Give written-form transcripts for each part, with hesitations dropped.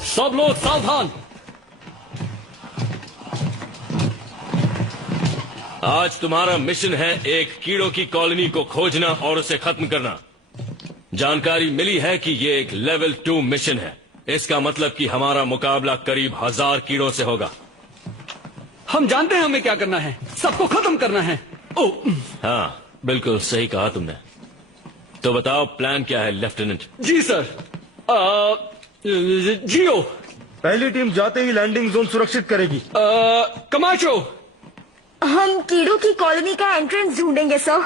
सब लोग सावधान। आज तुम्हारा मिशन है एक कीड़ों की कॉलोनी को खोजना और उसे खत्म करना। जानकारी मिली है कि ये एक लेवल 2 मिशन है। इसका मतलब कि हमारा मुकाबला करीब 1000 कीड़ों से होगा। हम जानते हैं हमें क्या करना है, सबको खत्म करना है। ओ, हाँ, बिल्कुल सही कहा तुमने। तो बताओ प्लान क्या है लेफ्टिनेंट? जी सर। जियो। पहली टीम जाते ही लैंडिंग जोन सुरक्षित करेगी। कमाचो। हम कीड़ों की कॉलोनी का एंट्रेंस ढूंढेंगे सर।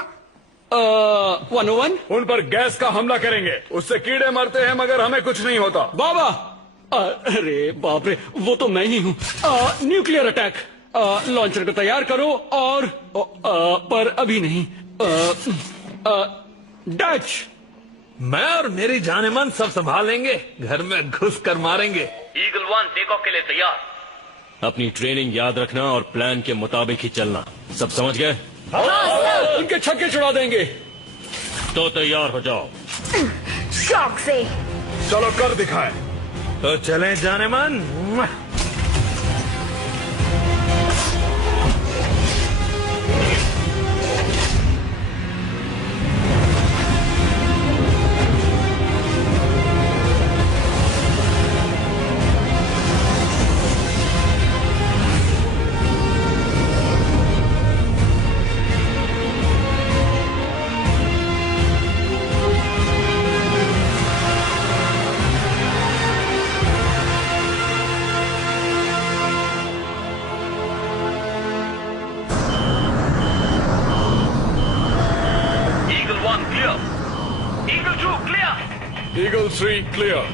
101। उन पर गैस का हमला करेंगे, उससे कीड़े मरते हैं मगर हमें कुछ नहीं होता। बाबा। अरे बाप रे, वो तो मैं ही हूँ। Nuclear attack. लॉन्चर को तैयार करो और पर अभी नहीं। डच। मैं और मेरी जानेमन सब संभाल लेंगे, घर में घुस कर मारेंगे। ईगल 1 टेक ऑफ के लिए तैयार। अपनी ट्रेनिंग याद रखना और प्लान के मुताबिक ही चलना। सब समझ गए? उनके छक्के छुड़ा देंगे। तो तैयार हो जाओ। शौक से। चलो कर दिखाए। तो चलें Jaaneman. Eagle 3 clear.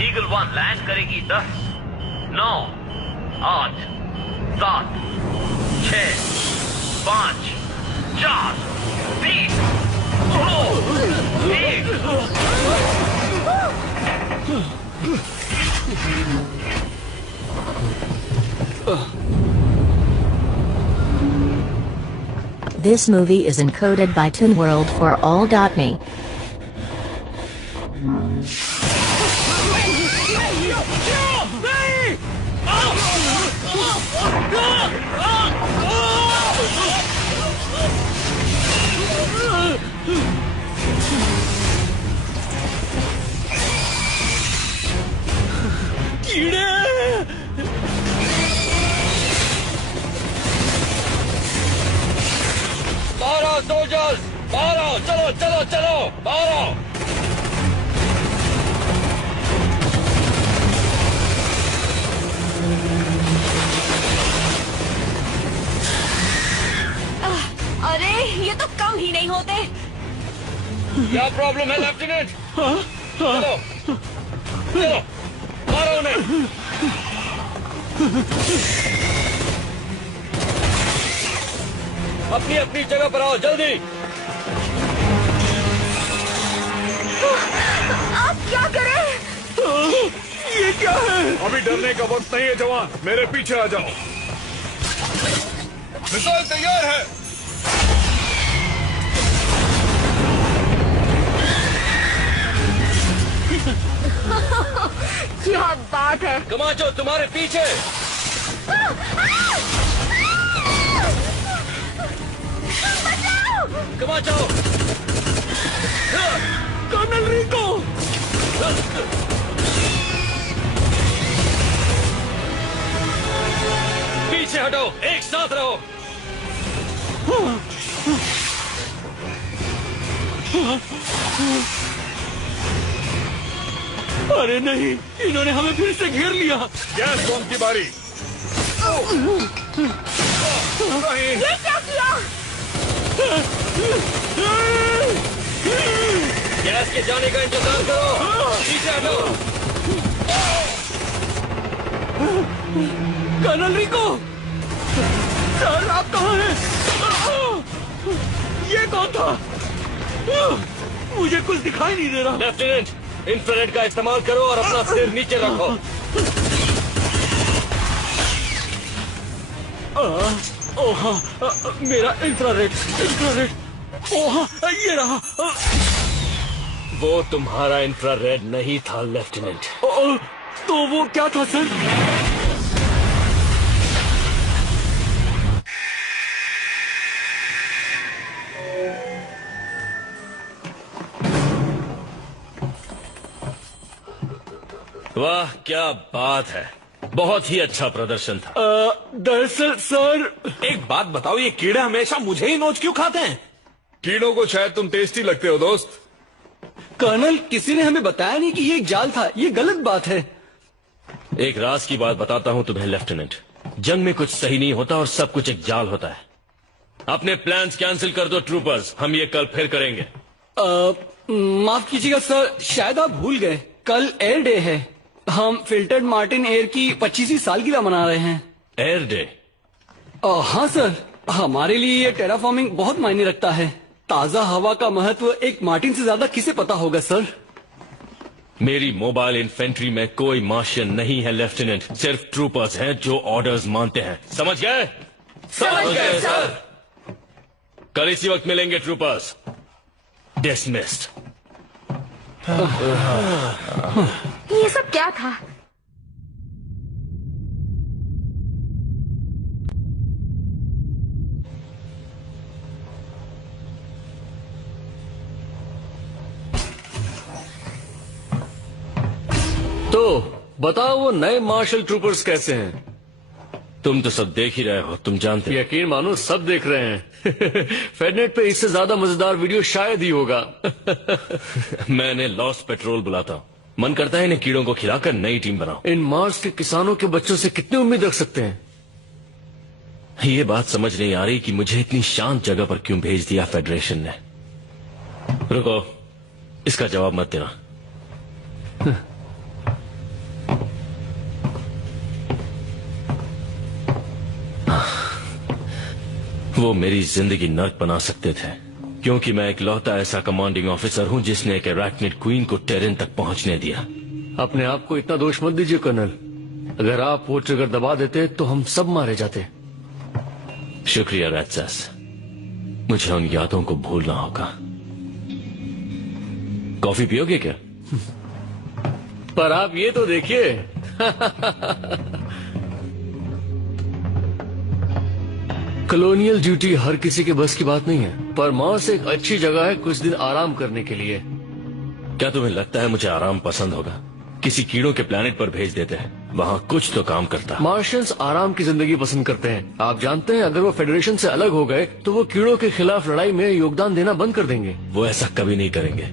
Eagle 1 land करेगी 10, 9, 8, 7, 6, 5, 4, 3, 2, 1। This movie is encoded by Toon World for all.me. कीड़े। बाहर आओ सोल्जर्स, बाहर आओ। चलो चलो चलो, बाहर आओ। अरे ये तो कम ही नहीं होते। क्या प्रॉब्लम है लेफ्टिनेंट? चलो चलो, मारो उन्हें। अपनी अपनी जगह पर आओ जल्दी। आप क्या करें? ये क्या है? अभी डरने का वक्त नहीं है जवान, मेरे पीछे आ जाओ। मिसाइल तैयार है। क्या बात है। कमाचो तुम्हारे पीछे। कमाचो। कर्नल रिको। पीछे हटो, एक साथ रहो। अरे नहीं, इन्होंने हमें फिर से घेर लिया। गैस बम की बारी। नहीं। ये क्या किया? गैस के जाने का इंतजार करो। पीछे हटो। कर्नल रिको। सर आप कहाँ हैं? ये कौन था? मुझे कुछ दिखाई नहीं दे रहा। लेफ्टिनेंट, इंफ्रारेड का इस्तेमाल करो और अपना सिर नीचे रखो। ओह हाँ, मेरा इंफ्रारेड। ओह हाँ, ये रहा। वो तुम्हारा इंफ्रारेड नहीं था लेफ्टिनेंट। तो वो क्या था सर? वाह क्या बात है, बहुत ही अच्छा प्रदर्शन था। दरअसल सर, एक बात बताओ, ये कीड़े हमेशा मुझे ही नोच क्यों खाते हैं? कीड़ों को शायद तुम टेस्टी लगते हो दोस्त। कर्नल किसी ने हमें बताया नहीं कि ये एक जाल था। ये गलत बात है। एक राज की बात बताता हूं तुम्हें लेफ्टिनेंट, जंग में कुछ सही नहीं होता और सब कुछ एक जाल होता है। अपने प्लान्स कैंसिल कर दो ट्रूपर्स, हम ये कल फिर करेंगे। माफ कीजिएगा सर, शायद आप भूल गए, कल एयर डे है। हम फिल्टर्ड मार्टिन एयर की 25वीं सालगिरह मना रहे हैं। Air day? हाँ सर, हमारे लिए ये टेराफॉर्मिंग बहुत मायने रखता है। ताजा हवा का महत्व एक मार्टिन से ज्यादा किसे पता होगा सर? मेरी मोबाइल इन्फेंट्री में कोई मार्शियन नहीं है लेफ्टिनेंट, सिर्फ ट्रूपर्स हैं जो ऑर्डर्स मानते हैं। समझ गए? समझ गए सर। कल इसी वक्त मिलेंगे ट्रूपर्स। डिसमिस्ड। ये सब क्या था? तो बताओ वो नए मार्शल ट्रूपर्स कैसे हैं? तुम तो सब देख ही रहे हो, तुम जानते हो। यकीन मानो सब देख रहे हैं। फेडनेट पे इससे ज्यादा मजेदार वीडियो शायद ही होगा। मैंने लॉस्ट पेट्रोल बुलाता हूँ, मन करता है इन्हें कीड़ों को खिलाकर नई टीम बनाओ। इन मार्स के किसानों के बच्चों से कितनी उम्मीद रख सकते हैं? ये बात समझ नहीं आ रही कि मुझे इतनी शांत जगह पर क्यों भेज दिया फेडरेशन ने। रुको, इसका जवाब मत देना। वो मेरी जिंदगी नर्क बना सकते थे, क्योंकि मैं इकलौता ऐसा कमांडिंग ऑफिसर हूं जिसने एक अरैक्निड क्वीन को टेरेन तक पहुंचने दिया। अपने आप को इतना दोष मत दीजिए कर्नल। अगर आप वो ट्रिगर दबा देते तो हम सब मारे जाते। शुक्रिया रैट्सस, मुझे उन यादों को भूलना होगा। कॉफी पियोगे क्या? पर आप ये तो देखिए। कॉलोनियल ड्यूटी हर किसी के बस की बात नहीं है, पर मार्स एक अच्छी जगह है कुछ दिन आराम करने के लिए। क्या तुम्हें लगता है मुझे आराम पसंद होगा? किसी कीड़ों के प्लेनेट पर भेज देते हैं, वहाँ कुछ तो काम करता। मार्शियंस आराम की जिंदगी पसंद करते हैं। आप जानते हैं, अगर वो फेडरेशन से अलग हो गए तो वो कीड़ों के खिलाफ लड़ाई में योगदान देना बंद कर देंगे। वो ऐसा कभी नहीं करेंगे।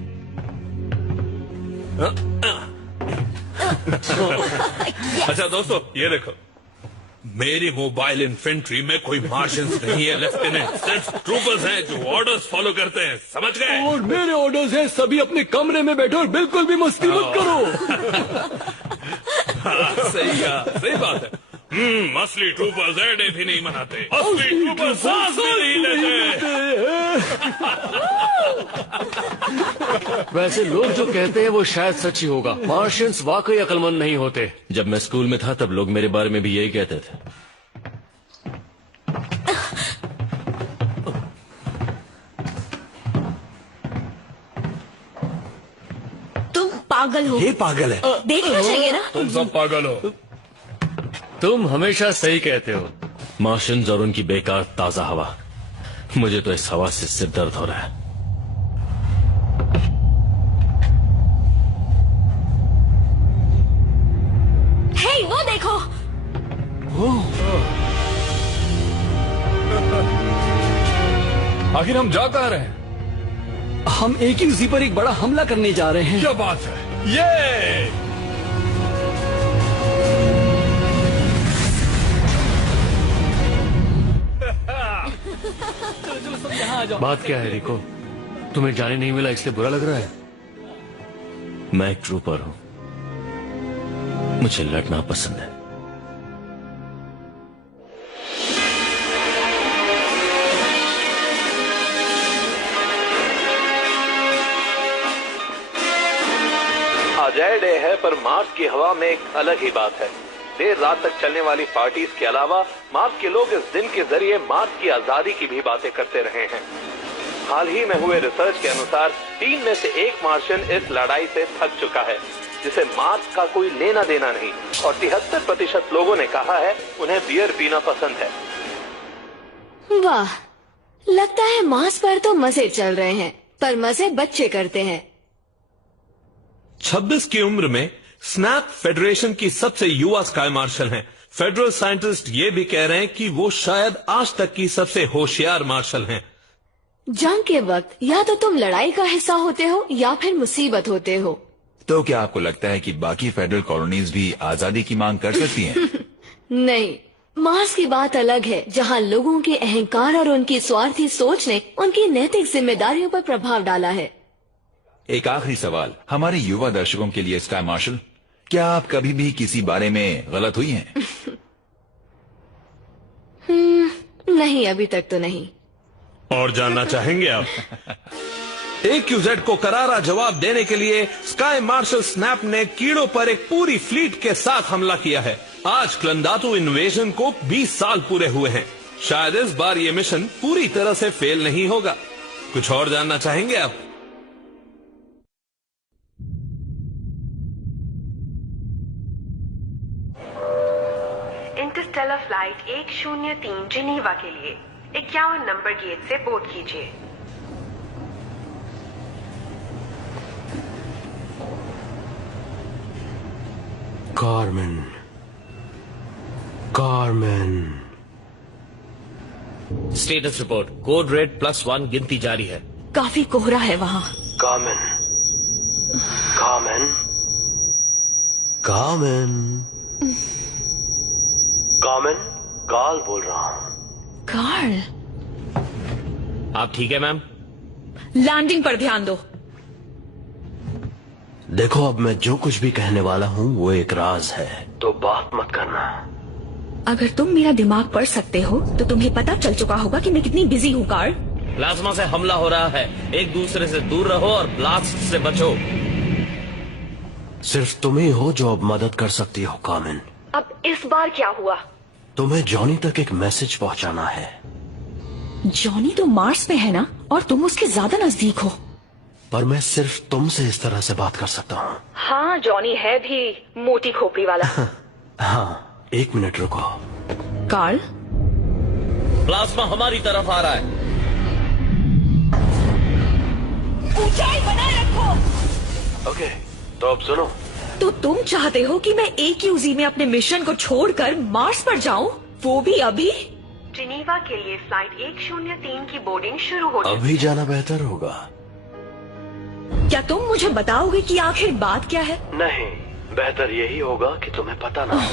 अच्छा दोस्तों, ये देखो, मेरी मोबाइल इन्फेंट्री में कोई मार्शियंस नहीं है लेफ्टिनेंट, सिर्फ ट्रूपर्स हैं जो ऑर्डर्स फॉलो करते हैं। समझ गए? और मेरे ऑर्डर्स हैं, सभी अपने कमरे में बैठो और बिल्कुल भी मस्ती मत करो। सही बात है। असली ट्रूपर्स डे भी नहीं मनाते, असली ट्रूपर्स सांस भी नहीं लेते। वैसे लोग जो कहते हैं वो शायद सच ही होगा। मार्शियंस वाकई अक्लमंद नहीं होते। जब मैं स्कूल में था तब लोग मेरे बारे में भी यही कहते थे। तुम पागल हो। ये पागल है। देखना चाहिए ना। तुम सब पागल हो। तुम हमेशा सही कहते हो। मार्शियंस और उनकी बेकार ताजा हवा, मुझे तो इस हवा से सिर दर्द हो रहा है। हे, वो देखो। आखिर हम जा कहाँ रहे हैं? हम एक ही उसी पर एक बड़ा हमला करने जा रहे हैं। क्या बात है? ये बात क्या है रिको? तुम्हें जाने नहीं मिला इसलिए बुरा लग रहा है? मैं एक ट्रूपर हूं, मुझे लड़ना पसंद है। आज एयर डे है, पर मार्स की हवा में एक अलग ही बात है। देर रात तक चलने वाली पार्टीज के अलावा मार्स के लोग इस दिन के जरिए मार्स की आजादी की भी बातें करते रहे हैं। हाल ही में हुए रिसर्च के अनुसार 3 में से 1 मार्शियन इस लड़ाई से थक चुका है, जिसे मार्स का कोई लेना देना नहीं, और 73% लोगों ने कहा है उन्हें बियर पीना पसंद है। वाह, लगता है मार्स पर तो मजे चल रहे हैं, पर मजे बच्चे करते हैं। 26 की उम्र में स्नैप फेडरेशन की सबसे युवा स्काई मार्शल हैं। फेडरल साइंटिस्ट ये भी कह रहे हैं कि वो शायद आज तक की सबसे होशियार मार्शल हैं। जंग के वक्त या तो तुम लड़ाई का हिस्सा होते हो या फिर मुसीबत होते हो। तो क्या आपको लगता है कि बाकी फेडरल कॉलोनीज भी आजादी की मांग कर सकती हैं? नहीं, मार्स की बात अलग है, जहां लोगों के अहंकार और उनकी स्वार्थी सोच ने उनकी नैतिक जिम्मेदारियों पर प्रभाव डाला है। एक आखिरी सवाल हमारे युवा दर्शकों के लिए, स्काई मार्शल, क्या आप कभी भी किसी बारे में गलत हुई हैं? नहीं, अभी तक तो नहीं। और जानना चाहेंगे आप? AQZ को करारा जवाब देने के लिए स्काई मार्शल स्नैप ने कीड़ों पर एक पूरी फ्लीट के साथ हमला किया है। आज क्लंदातु इन्वेजन को 20 साल पूरे हुए हैं। शायद इस बार ये मिशन पूरी तरह से फेल नहीं होगा। कुछ और जानना चाहेंगे आप? इंटरस्टेलर फ्लाइट 103 जिनीवा के लिए 51 नंबर गेट से बोर्ड कीजिए। Carmen. Status report, code red +1 गिनती जारी है। काफी कोहरा है वहाँ। कार्मेन। कार्ल बोल रहा हूँ। कार्ल, आप ठीक है मैम? लैंडिंग पर ध्यान दो। देखो, अब मैं जो कुछ भी कहने वाला हूँ वो एक राज है, तो बात मत करना। अगर तुम मेरा दिमाग पढ़ सकते हो तो तुम्हें पता चल चुका होगा कि मैं कितनी बिजी हूँ कार्ल। प्लाज्मा से हमला हो रहा है, एक दूसरे से दूर रहो और ब्लास्ट से बचो। सिर्फ तुम ही हो जो अब मदद कर सकती हो कार्मेन। अब इस बार क्या हुआ? तुम्हें जॉनी तक एक मैसेज पहुंचाना है। जॉनी तो मार्स पे है ना, और तुम उसके ज्यादा नजदीक हो। पर मैं सिर्फ तुमसे इस तरह से बात कर सकता हूँ। हाँ, जॉनी है भी मोटी खोपड़ी वाला। हाँ, 1 मिनट रुको। कार्ल, प्लाज्मा हमारी तरफ आ रहा है। ऊंचाई बनाए रखो। ओके, तो अब सुनो। तो तुम चाहते हो कि मैं AQZ में अपने मिशन को छोड़कर मार्स पर जाऊं, वो भी अभी? जिनीवा के लिए फ्लाइट 103 की बोर्डिंग शुरू हो चुकी है। अभी जाना बेहतर होगा। क्या तुम मुझे बताओगे कि आखिर बात क्या है? नहीं, बेहतर यही होगा कि तुम्हें पता ना हो।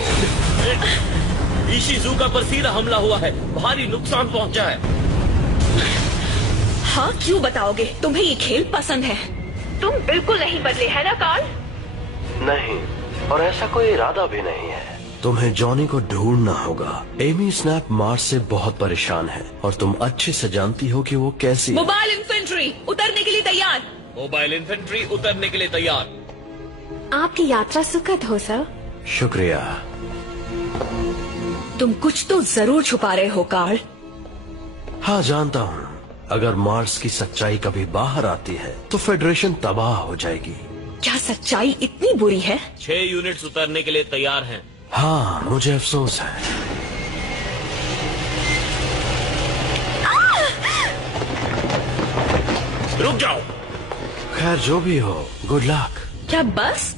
इशिज़ू का बरसीरा हमला हुआ है, भारी नुकसान पहुंचा है। हाँ, क्यों बताओगे? तुम्हें ये खेल पसंद है। तुम बिल्कुल नहीं बदले है ना कार्ल? नहीं, और ऐसा कोई इरादा भी नहीं है। तुम्हें जॉनी को ढूंढना होगा। एमी स्नैप मार्स से बहुत परेशान है और तुम अच्छे से जानती हो कि वो कैसी। मोबाइल इन्फेंट्री उतरने के लिए तैयार। मोबाइल इन्फेंट्री उतरने के लिए तैयार। आपकी यात्रा सुखद हो सर। शुक्रिया। तुम कुछ तो जरूर छुपा रहे हो कार्ल। हाँ, जानता हूँ। अगर मार्स की सच्चाई कभी बाहर आती है तो फेडरेशन तबाह हो जाएगी। क्या सच्चाई इतनी बुरी है? 6 यूनिट्स उतरने के लिए तैयार हैं। हाँ, मुझे अफसोस है। रुक जाओ। खैर, जो भी हो, गुड लक। क्या बस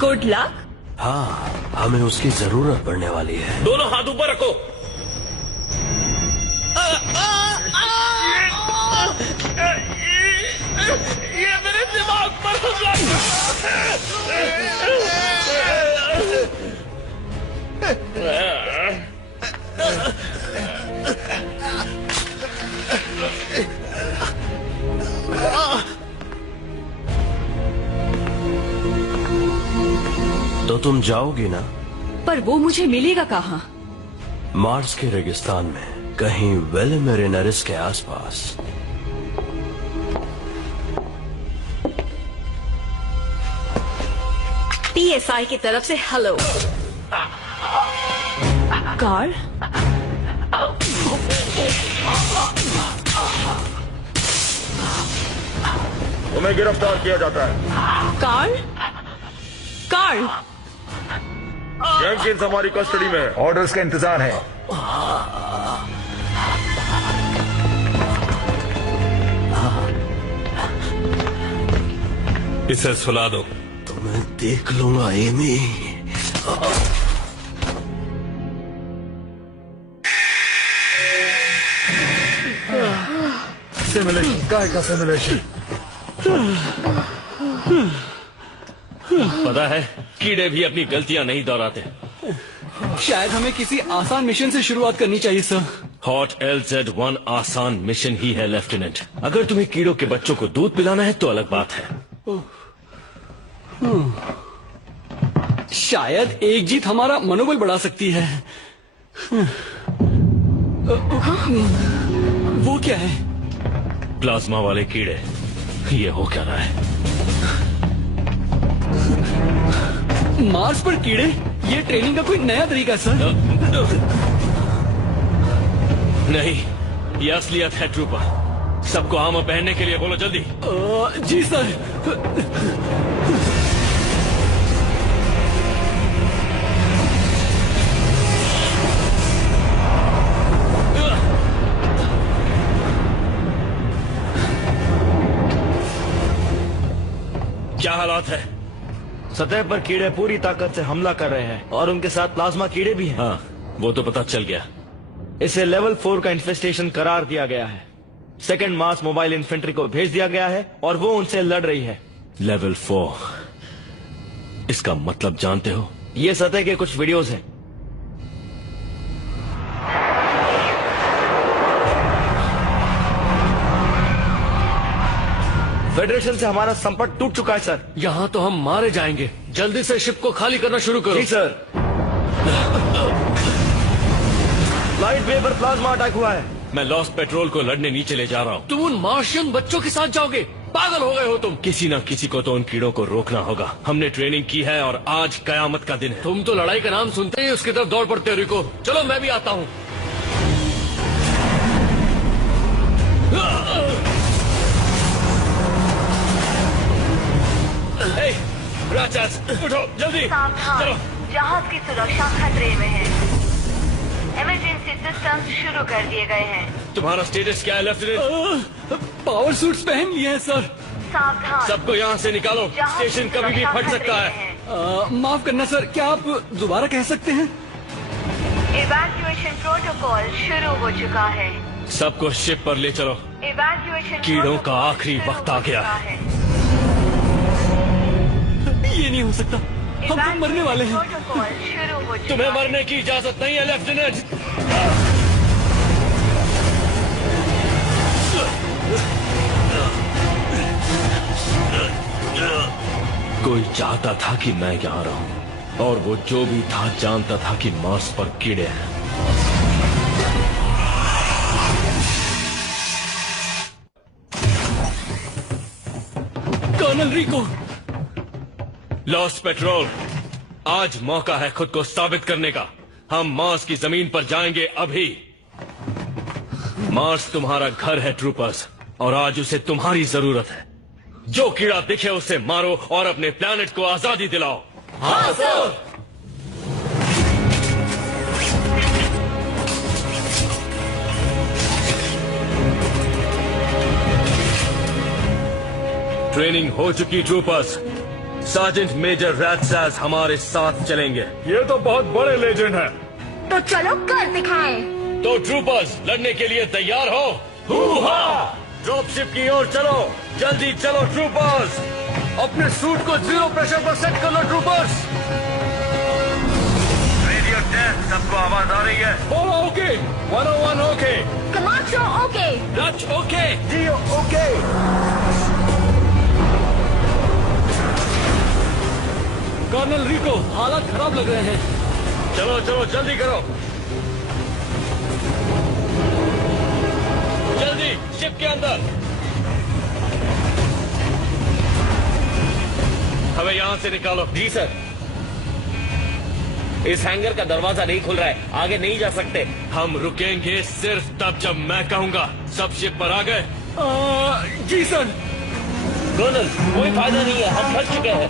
गुड लक? हाँ, हमें उसकी जरूरत पड़ने वाली है। दोनों हाथ ऊपर रखो। ये मेरे दिमाग पर हमला तो तुम जाओगी ना? पर वो मुझे मिलेगा कहाँ? मार्स के रेगिस्तान में, कहीं वेलेमेरिनरिस के आसपास। PSI की तरफ से हेलो। कार्ल, तुम्हें गिरफ्तार किया जाता है। कार्ल? कार्ल? जेनकिंस हमारी कस्टडी में है। ऑर्डर्स का इंतजार है। इसे सुला दो। तो मैं देख लूंगा एमी। सिमुलेशन, काय का सिमुलेशन? पता है कीड़े भी अपनी गलतियां नहीं दोहराते। शायद हमें किसी आसान मिशन से शुरुआत करनी चाहिए सर। हॉट LZ-1 आसान मिशन ही है लेफ्टिनेंट। अगर तुम्हें कीड़ों के बच्चों को दूध पिलाना है तो अलग बात है। शायद एक जीत हमारा मनोबल बढ़ा सकती है। वो क्या है? प्लाज्मा वाले कीड़े। ये हो क्या रहा है? मार्स पर कीड़े? ये ट्रेनिंग का कोई नया तरीका सर? नहीं, ये असलियत है ट्रूपर। सबको आर्मर पहनने के लिए बोलो जल्दी। जी सर। क्या हालात है? सतह पर कीड़े पूरी ताकत से हमला कर रहे हैं और उनके साथ प्लाज्मा कीड़े भी हैं। हाँ, वो तो पता चल गया। इसे लेवल 4 का इन्फेस्टेशन करार दिया गया है। सेकंड मास मोबाइल इन्फेंट्री को भेज दिया गया है और वो उनसे लड़ रही है। लेवल 4, इसका मतलब जानते हो? ये सतह के कुछ वीडियोस हैं। फेडरेशन से हमारा संपर्क टूट चुका है सर। यहाँ तो हम मारे जाएंगे। जल्दी से शिप को खाली करना शुरू करो। जी सर। फ्लाइट वे पर प्लाज्मा अटैक हुआ है। मैं लॉस्ट पेट्रोल को लड़ने नीचे ले जा रहा हूँ। तुम उन मार्शियन बच्चों के साथ जाओगे? पागल हो गए हो तुम। किसी न किसी को तो उन कीड़ों को रोकना होगा। हमने ट्रेनिंग की है और आज कयामत का दिन है। तुम तो लड़ाई का नाम सुनते ही उसकी तरफ दौड़ पड़ते हो। रिको, चलो मैं भी आता हूँ। राक्षस, उठो जल्दी। सावधान, जहाज की सुरक्षा खतरे में है। इमरजेंसी सिस्टम शुरू कर दिए गए हैं। तुम्हारा स्टेटस क्या है लेफ्टिनेंट? पावर सूट्स पहन लिए हैं सर। सावधान, सबको यहाँ से निकालो। स्टेशन कभी भी फट सकता है। माफ करना सर, क्या आप दोबारा कह सकते हैं? इवैक्यूएशन प्रोटोकॉल शुरू हो चुका है। सबको शिप पर ले चलो। इवैक्यूएशन कीड़ों का आखिरी वक्त आ गया है। ये नहीं हो सकता, हम तो मरने वाले हैं। तुम्हें मरने की इजाजत नहीं है लेफ्टिनेंट। कोई चाहता था कि मैं यहाँ रहूं और वो जो भी था जानता था कि मार्स पर कीड़े हैं। कर्नल रिको। लॉस्ट पेट्रोल, आज मौका है खुद को साबित करने का। हम मार्स की जमीन पर जाएंगे अभी। मार्स तुम्हारा घर है ट्रूपर्स, और आज उसे तुम्हारी जरूरत है। जो कीड़ा दिखे उसे मारो और अपने प्लैनेट को आजादी दिलाओ। हाँ सर। ट्रेनिंग हो चुकी ट्रूपर्स। सार्जेंट मेजर रैथसास हमारे साथ चलेंगे। ये तो बहुत बड़े लेजेंड हैं। तो चलो कर दिखाएं। तो ट्रूपर्स लड़ने के लिए तैयार हो? हू-हा! ड्रॉपशिप की ओर चलो, जल्दी चलो ट्रूपर्स। अपने सूट को 0 प्रेशर पर सेट कर लो ट्रूपर्स। रेडियो 10, सबको आवाज आ रही है? बोलो okay. 101 okay. Commando okay. Dutch okay. जियो ओके। कर्नल रिको, हालात खराब लग रहे हैं। चलो चलो जल्दी करो, जल्दी शिप के अंदर। हमें यहां से निकालो। जी सर। इस हैंगर का दरवाजा नहीं खुल रहा है, आगे नहीं जा सकते। हम रुकेंगे सिर्फ तब जब मैं कहूंगा। सब शिप पर आ गए? जी सर। कर्नल, कोई फायदा नहीं है, हम फंस चुके हैं।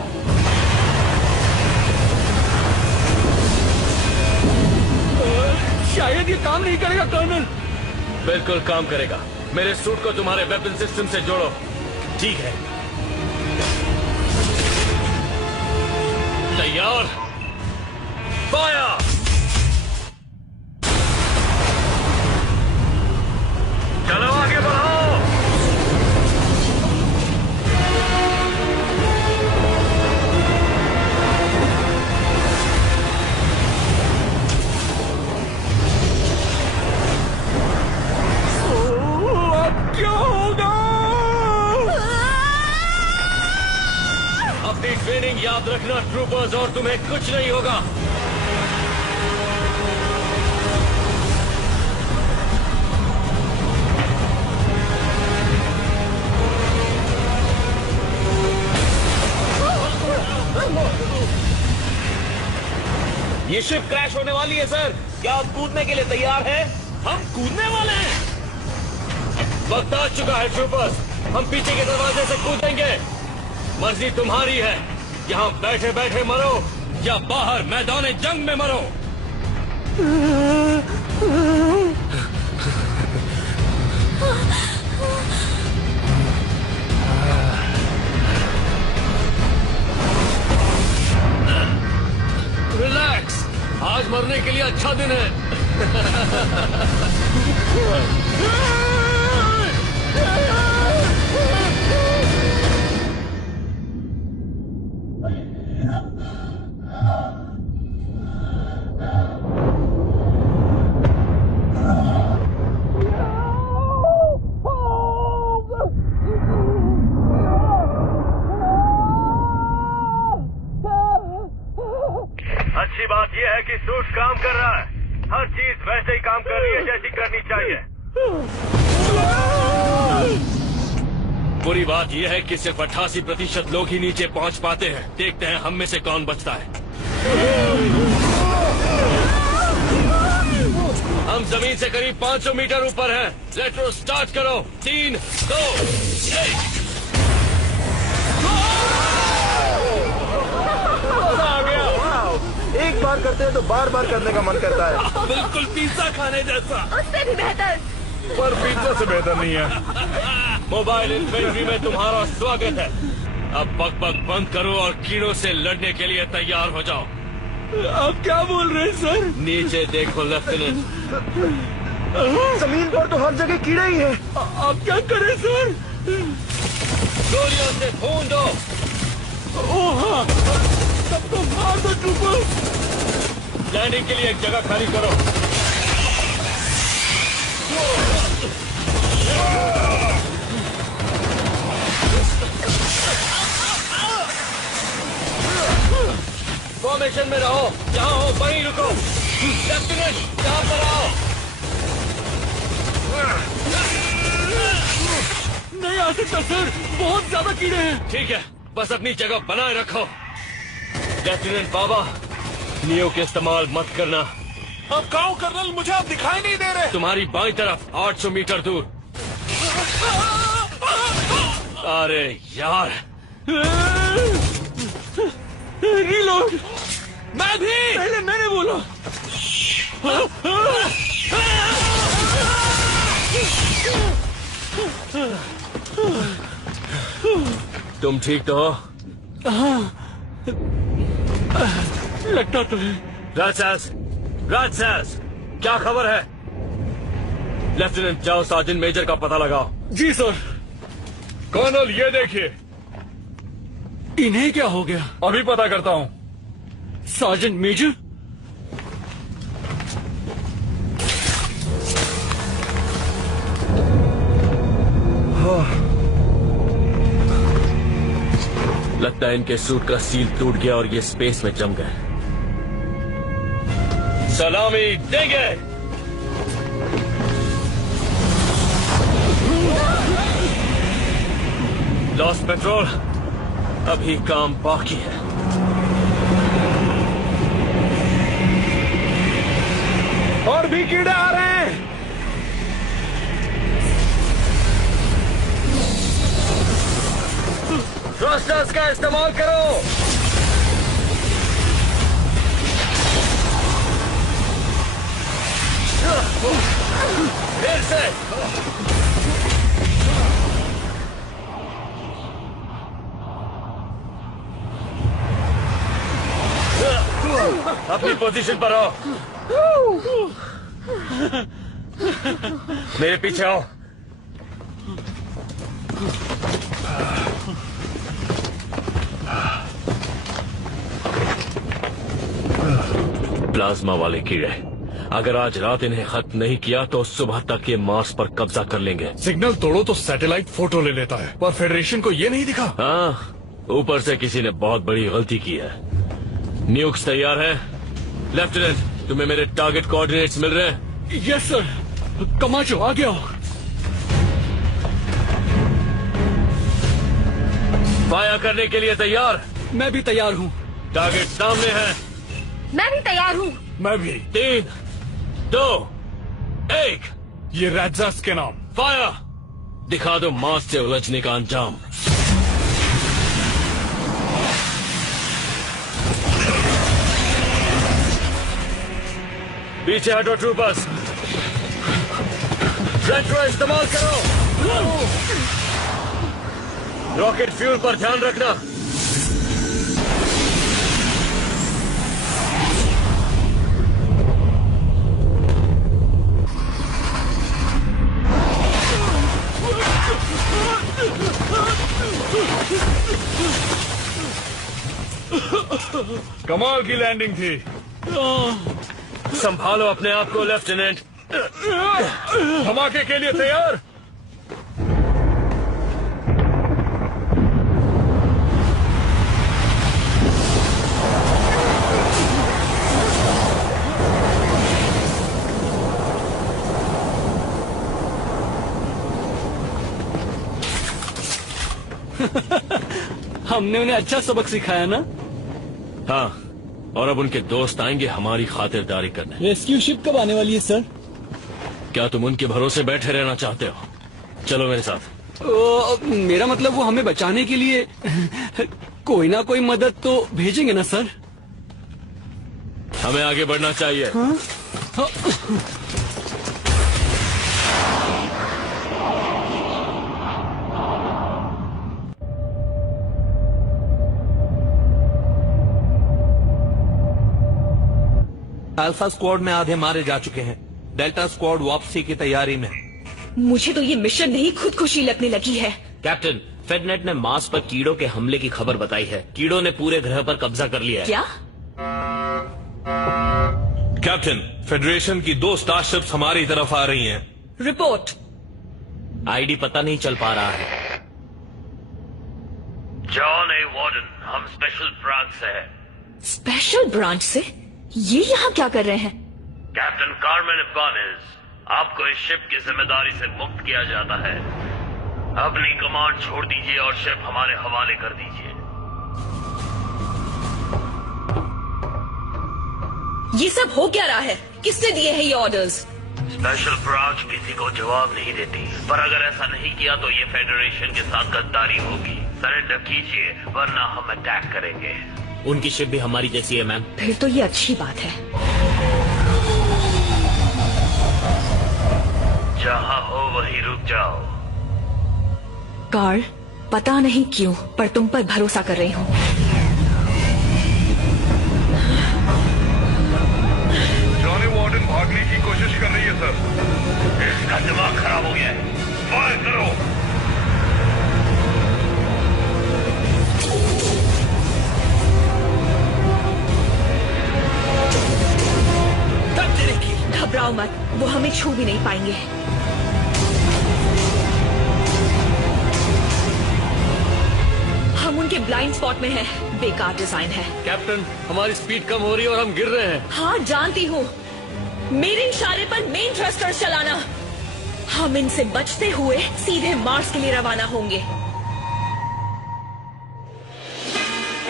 शायद ये काम नहीं करेगा कर्नल। बिल्कुल काम करेगा। मेरे सूट को तुम्हारे वेपन सिस्टम से जोड़ो। ठीक है। तैयार, फायर। चलो आगे बढ़ो। क्या होगा? अपनी ट्रेनिंग याद रखना ट्रूपर्स, और तुम्हें कुछ नहीं होगा। ये शिप क्रैश होने वाली है सर। क्या आप कूदने के लिए तैयार हैं? हम कूदने वाले हैं। वक्त आ चुका है ट्रूपर्स, हम पीछे के दरवाजे से कूदेंगे। मर्जी तुम्हारी है, यहाँ बैठे बैठे मरो या बाहर मैदान जंग में मरो। रिलैक्स, आज मरने के लिए अच्छा दिन है। अच्छी बात यह है कि सूट काम कर रहा है। हर चीज वैसे ही काम कर रही है जैसी करनी चाहिए। बुरी बात यह है कि सिर्फ 88% लोग ही नीचे पहुंच पाते हैं। देखते हैं हम में से कौन बचता है। हम जमीन से करीब 500 मीटर ऊपर हैं। रेट्रो स्टार्ट करो। 3, 2, 1। एक बार करते हैं तो बार बार करने का मन करता है। बिल्कुल पिज्जा खाने जैसा। उससे भी बेहतर। पर पिज्जा से बेहतर नहीं है। मोबाइल इन्फेंट्री में तुम्हारा स्वागत है। अब बक बक बंद करो और कीड़ों से लड़ने के लिए तैयार हो जाओ। आप क्या बोल रहे हैं सर? नीचे देखो लेफ्टिनेंट। जमीन पर तो हर जगह कीड़े ही हैं। आप क्या करें सर? गोलियों से खून दो। ओह हाँ, तब तो मार दो ट्रूपर। लैंडिंग के लिए एक जगह खाली करो। फॉर्मेशन में रहो। जहाँ हो वहीं रुको। लेफ्टिनेंट यहाँ पर आओ। नहीं आ सकता सर, बहुत ज्यादा कीड़े हैं। ठीक है, बस अपनी जगह बनाए रखो। लेफ्टिनेंट बाबा, नियो के इस्तेमाल मत करना। अब गाँव कर्नल, मुझे आप दिखाई नहीं दे रहे। तुम्हारी बाईं तरफ 800 मीटर दूर। अरे यार, रीलोड। मैं भी। पहले मैंने बोला। तुम ठीक तो हो? लगता तो है। राजसास, क्या खबर है? लेफ्टिनेंट, जाओ सार्जेंट मेजर का पता लगाओ। जी सर। कर्नल, ये देखिए। इन्हें क्या हो गया? अभी पता करता हूँ। Sergeant major? लगता है इनके सूट का सील टूट गया और ये स्पेस में जम गए। सलामी देंगे। लॉस्ट पेट्रोल, अभी काम बाकी है। और भी कीड़े आ रहे हैं। थ्रस्टर्स का इस्तेमाल करो। फिर से अपनी पोजीशन पर आओ। मेरे पीछे आओ। प्लाज्मा वाले कीड़े, अगर आज रात इन्हें खत्म नहीं किया तो सुबह तक ये मार्स पर कब्जा कर लेंगे। सिग्नल तोड़ो तो सैटेलाइट फोटो ले लेता है, पर फेडरेशन को ये नहीं दिखा। हाँ, ऊपर से किसी ने बहुत बड़ी गलती की है। न्यूक्स तैयार है? लेफ्टिनेंट, तुम्हें मेरे टारगेट कोऑर्डिनेट्स मिल रहे हैं? Yes sir. कमाचो आगे आओ। फायर करने के लिए तैयार? मैं भी तैयार हूँ। टारगेट सामने है। मैं भी तैयार हूँ। मैं भी। 3, 2, 1। ये रैजास के नाम। फायर! दिखा दो मार्स से उलझने का अंजाम। पीछे हटो ट्रूपर्स। रेट्रो इस्तेमाल करो। रॉकेट फ्यूल पर ध्यान रखना। कमाल की लैंडिंग थी। संभालो अपने आप को लेफ्टिनेंट। धमाके के लिए तैयार? हमने उन्हें अच्छा सबक सिखाया ना? हाँ, और अब उनके दोस्त आएंगे हमारी खातिरदारी करने। रेस्क्यू शिप कब आने वाली है सर? क्या तुम उनके भरोसे बैठे रहना चाहते हो? चलो मेरे साथ। मेरा मतलब वो हमें बचाने के लिए कोई ना कोई मदद तो भेजेंगे ना सर? हमें आगे बढ़ना चाहिए। हाँ? हाँ। अल्फा स्क्वाड में आधे मारे जा चुके हैं। डेल्टा स्क्वाड वापसी की तैयारी में। मुझे तो ये मिशन नहीं खुदकुशी लगने लगी है। कैप्टन, फेडनेट ने मार्स पर कीड़ों के हमले की खबर बताई है। कीड़ों ने पूरे ग्रह पर कब्जा कर लिया है। क्या? कैप्टन, फेडरेशन की 2 स्टारशिप्स हमारी तरफ आ रही हैं। रिपोर्ट। आईडी पता नहीं चल पा रहा है। जॉन ए वार्डन, हम स्पेशल ब्रांच से हैं। स्पेशल ब्रांच से? ये यहाँ क्या कर रहे हैं? कैप्टन कार्मेन इब्बानिस, आपको इस शिप की जिम्मेदारी से मुक्त किया जाता है। अपनी कमांड छोड़ दीजिए और शिप हमारे हवाले कर दीजिए। ये सब हो क्या रहा है? किसने दिए हैं ये ऑर्डर्स? स्पेशल ब्रांच किसी को जवाब नहीं देती, पर अगर ऐसा नहीं किया तो ये फेडरेशन के साथ गद्दारी होगी। सरेंडर कीजिए वरना हम अटैक करेंगे। उनकी शिप भी हमारी जैसी है मैम। फिर तो ये अच्छी बात है। जहाँ हो वहीं रुक जाओ। कार्ल, पता नहीं क्यों पर तुम पर भरोसा कर रही हूँ। जॉनी वार्डन भागने की कोशिश कर रही है सर। इसका दिमाग खराब हो गया है। फायर करो। घबराओ मत, वो हमें छू भी नहीं पाएंगे। हम उनके ब्लाइंड स्पॉट में हैं। बेकार डिजाइन है। कैप्टन, हमारी स्पीड कम हो रही है और हम गिर रहे हैं। हाँ जानती हूँ। मेरे इशारे पर मेन थ्रस्टर चलाना। हम इनसे बचते हुए सीधे मार्स के लिए रवाना होंगे।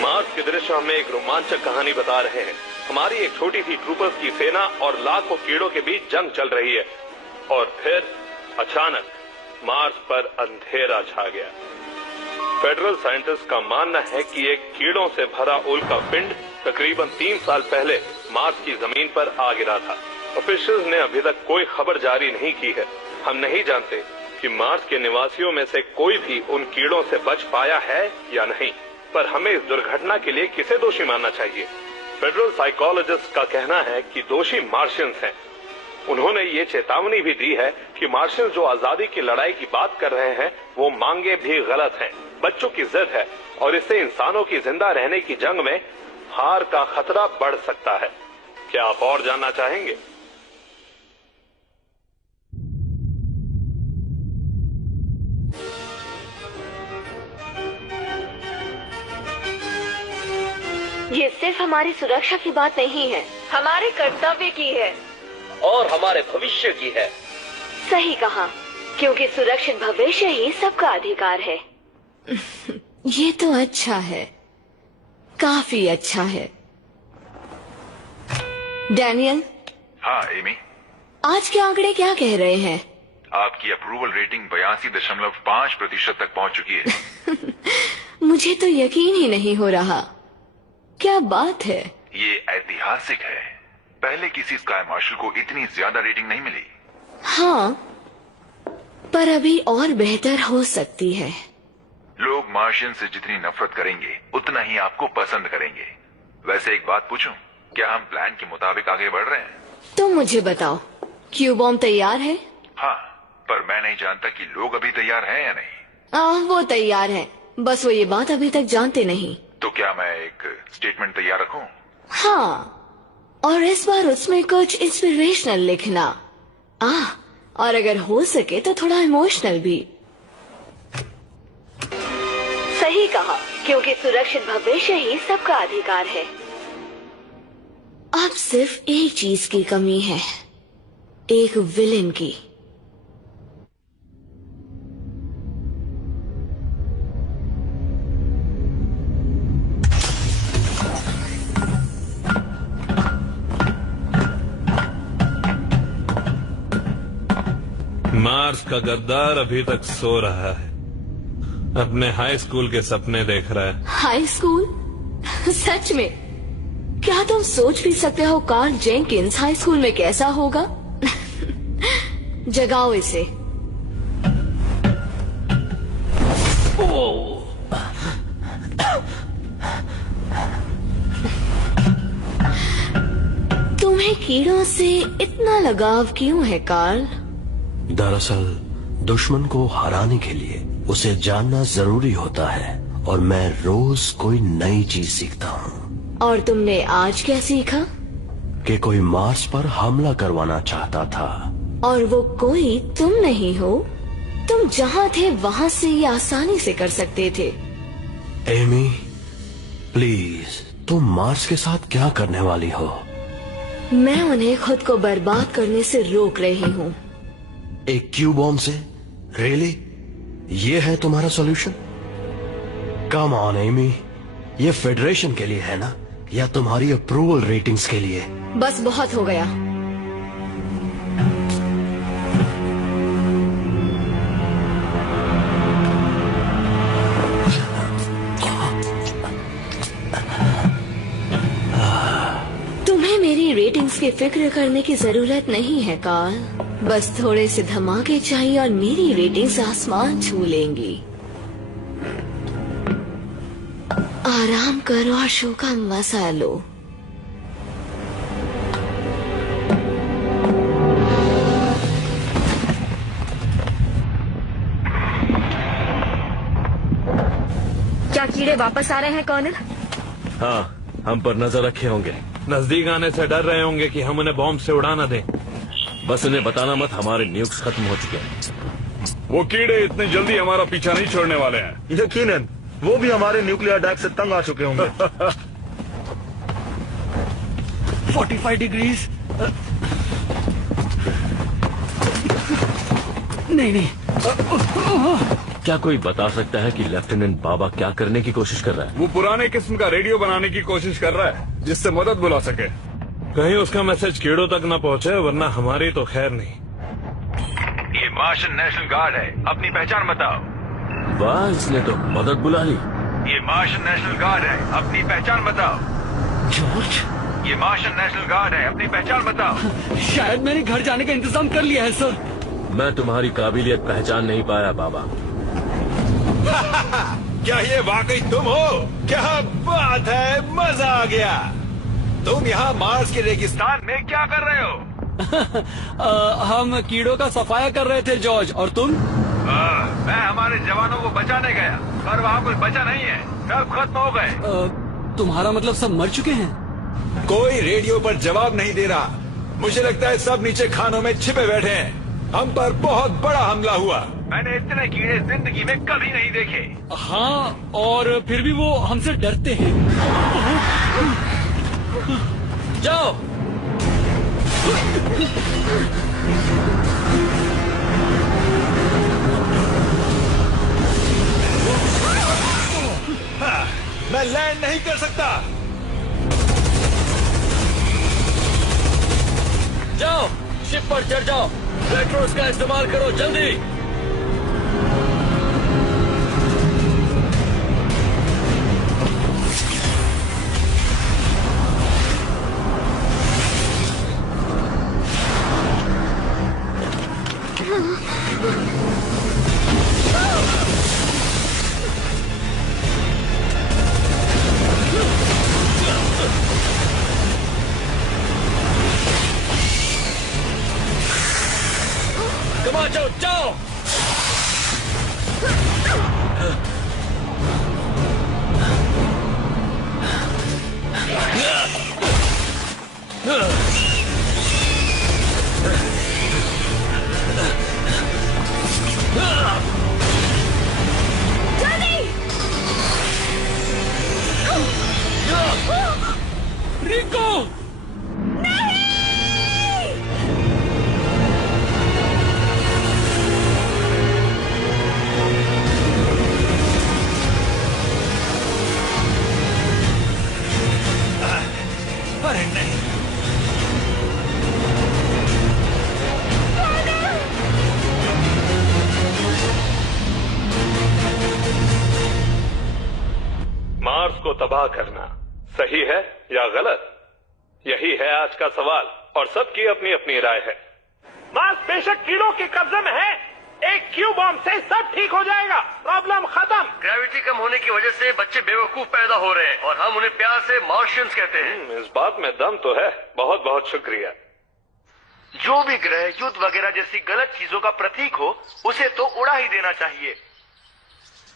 मार्स के दृश्य हमें एक रोमांचक कहानी बता रहे हैं। हमारी एक छोटी सी ट्रूपर्स की सेना और लाखों कीड़ों के बीच जंग चल रही है और फिर अचानक मार्स पर अंधेरा छा गया। फेडरल साइंटिस्ट का मानना है कि एक कीड़ों से भरा उल्का पिंड तकरीबन 3 साल पहले मार्स की जमीन पर आ गिरा था। ऑफिशियल्स ने अभी तक कोई खबर जारी नहीं की है। हम नहीं जानते कि मार्स के निवासियों में से कोई भी उन कीड़ों से बच पाया है या नहीं, पर हमें इस दुर्घटना के लिए किसे दोषी मानना चाहिए? फेडरल साइकोलॉजिस्ट का कहना है कि दोषी मार्शियंस हैं। उन्होंने ये चेतावनी भी दी है कि मार्शियंस जो आजादी की लड़ाई की बात कर रहे हैं वो मांगे भी गलत हैं। बच्चों की जिद है और इससे इंसानों की जिंदा रहने की जंग में हार का खतरा बढ़ सकता है। क्या आप और जानना चाहेंगे? ये सिर्फ हमारी सुरक्षा की बात नहीं है, हमारे कर्तव्य की है और हमारे भविष्य की है। सही कहा, क्योंकि सुरक्षित भविष्य ही सबका अधिकार है। ये तो अच्छा है, काफी अच्छा है। डैनियल। हाँ एमी। आज के आंकड़े क्या कह रहे हैं? आपकी अप्रूवल रेटिंग 82.5% तक पहुंच चुकी है। मुझे तो यकीन ही नहीं हो रहा। क्या बात है? ये ऐतिहासिक है। पहले किसी स्काई मार्शल को इतनी ज्यादा रेटिंग नहीं मिली। हाँ, पर अभी और बेहतर हो सकती है। लोग मार्शियन से जितनी नफरत करेंगे उतना ही आपको पसंद करेंगे। वैसे एक बात पूछूं, क्या हम प्लान के मुताबिक आगे बढ़ रहे हैं? तो मुझे बताओ, क्यू बॉम्ब तैयार है? हाँ, पर मैं नहीं जानता कि लोग अभी तैयार हैं या नहीं। वो तैयार हैं, बस वो ये बात अभी तक जानते नहीं। तो क्या मैं एक स्टेटमेंट तैयार रखूं? हाँ, और इस बार उसमें कुछ इंस्पिरेशनल लिखना। और अगर हो सके तो थोड़ा इमोशनल भी। सही कहा, क्योंकि सुरक्षित भविष्य ही सबका अधिकार है। अब सिर्फ एक चीज की कमी है, एक विलेन की। मार्स का गद्दार अभी तक सो रहा है, अपने हाई स्कूल के सपने देख रहा है। High school? सच में? क्या तुम सोच भी सकते हो कार्ल जेंकिंस हाई स्कूल में कैसा होगा? जगाओ इसे। तुम्हें कीड़ों से इतना लगाव क्यों है कार्ल? दरअसल दुश्मन को हराने के लिए उसे जानना जरूरी होता है, और मैं रोज कोई नई चीज सीखता हूँ। और तुमने आज क्या सीखा? कि कोई मार्स पर हमला करवाना चाहता था। और वो कोई तुम नहीं हो। तुम जहाँ थे वहाँ से ये आसानी से कर सकते थे। एमी, प्लीज, तुम मार्स के साथ क्या करने वाली हो? मैं उन्हें खुद को बर्बाद करने से रोक रही हूँ। एक क्यू बॉम्ब से? रियली? ये है तुम्हारा सॉल्यूशन? कम ऑन एमी, ये फेडरेशन के लिए है ना, या तुम्हारी अप्रूवल रेटिंग्स के लिए? बस बहुत हो गया। तुम्हें मेरी रेटिंग्स की फिक्र करने की जरूरत नहीं है कार्ल। बस थोड़े से धमाके चाहिए और मेरी रेटिंग्स आसमान छू लेंगी। आराम करो और शो का मजा लो। क्या कीड़े वापस आ रहे हैं कर्नल? हाँ, हम पर नजर रखे होंगे। नजदीक आने से डर रहे होंगे कि हम उन्हें बॉम्ब से उड़ा न दें। बस उन्हें बताना मत, हमारे न्यूक्स खत्म हो चुके हैं। वो कीड़े इतनी जल्दी हमारा पीछा नहीं छोड़ने वाले हैं। यकीनन वो भी हमारे न्यूक्लियर अटैक से तंग आ चुके होंगे। 45 डिग्रीज। नहीं। क्या कोई बता सकता है कि लेफ्टिनेंट बाबा क्या करने की कोशिश कर रहा है? वो पुराने किस्म का रेडियो बनाने की कोशिश कर रहा है जिससे मदद बुला सके। कहीं उसका मैसेज कीड़ों तक न पहुंचे, वरना हमारी तो खैर नहीं। ये मार्शियन नेशनल गार्ड है, अपनी पहचान बताओ। वाह, इसने तो मदद बुला ली। ये मार्शन नेशनल गार्ड है, अपनी पहचान बताओ। जॉर्ज, ये मार्शन नेशनल गार्ड है, अपनी पहचान बताओ। शायद मैंने घर जाने का इंतजाम कर लिया है सर। मैं तुम्हारी काबिलियत पहचान नहीं पाया बाबा। क्या ये वाकई तुम हो? क्या बात है, मजा आ गया। तुम यहाँ मार्स के रेगिस्तान में क्या कर रहे हो? हम कीड़ों का सफाया कर रहे थे जॉर्ज, और तुम? मैं हमारे जवानों को बचाने गया, पर वहाँ कुछ बचा नहीं है, सब खत्म हो गए। तुम्हारा मतलब सब मर चुके हैं? कोई रेडियो पर जवाब नहीं दे रहा। मुझे लगता है सब नीचे खानों में छिपे बैठे हैं। हम पर बहुत बड़ा हमला हुआ। मैंने इतने कीड़े जिंदगी में कभी नहीं देखे। हाँ, और फिर भी वो हमसे डरते हैं। जाओ। मैं लैंड नहीं कर सकता। जाओ, शिप पर चढ़ जाओ। पेट्रोल्स का इस्तेमाल करो, जल्दी। जाओ जाओ। रिको, अरे नहीं। मार्स को तबाह करना सही है या गलत, यही है आज का सवाल, और सबकी अपनी अपनी राय है। मार्स बेशक कीड़ों के कब्जे में है, एक क्यू बॉम्ब से सब ठीक हो जाएगा, प्रॉब्लम खत्म। ग्रेविटी कम होने की वजह से बच्चे बेवकूफ पैदा हो रहे हैं और हम उन्हें प्यार से मार्शियंस कहते हैं। इस बात में दम तो है। बहुत बहुत शुक्रिया। जो भी ग्रह युद्ध वगैरह जैसी गलत चीजों का प्रतीक हो, उसे तो उड़ा ही देना चाहिए।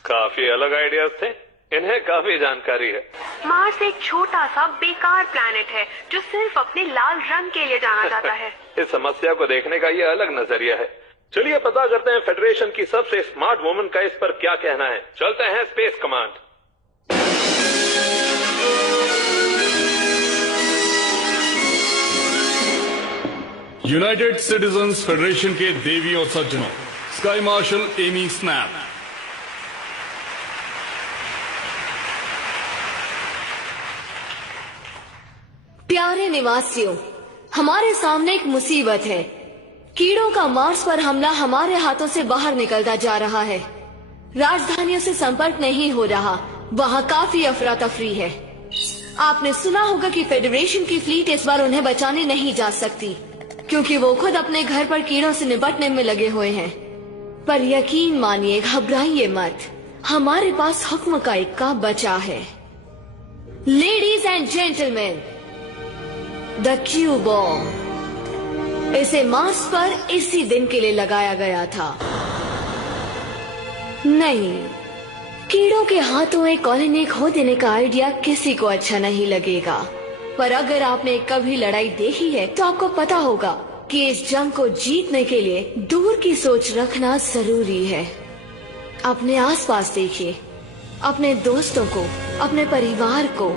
काफी अलग आइडियाज थे, इन्हें काफी जानकारी है। मार्स एक छोटा सा बेकार प्लैनेट है जो सिर्फ अपने लाल रंग के लिए जाना जाता है। इस समस्या को देखने का ये अलग नजरिया है। चलिए पता करते हैं फेडरेशन की सबसे स्मार्ट वुमन का इस पर क्या कहना है। चलते हैं space command. United citizens federation के देवी और सज्जनों, स्काई मार्शल एमी स्नैप। प्यारे निवासियों, हमारे सामने एक मुसीबत है। कीड़ों का मार्स पर हमला हमारे हाथों से बाहर निकलता जा रहा है। राजधानियों से संपर्क नहीं हो रहा, वहाँ काफी अफरा तफरी है। आपने सुना होगा कि फेडरेशन की फ्लीट इस बार उन्हें बचाने नहीं जा सकती, क्योंकि वो खुद अपने घर पर कीड़ों से निपटने में लगे हुए हैं। पर यकीन मानिए, घबराइए मत, हमारे पास हुक्म का इक्का बचा है। Ladies and gentleman, the Q bomb. इसे मार्स पर इसी दिन के लिए लगाया गया था। नहीं, कीड़ों के हाथों एक कॉलोनी खो देने का आइडिया किसी को अच्छा नहीं लगेगा। पर अगर आपने कभी लड़ाई देखी है तो आपको पता होगा कि इस जंग को जीतने के लिए दूर की सोच रखना जरूरी है। अपने आसपास देखिए, अपने दोस्तों को, अपने परिवार को,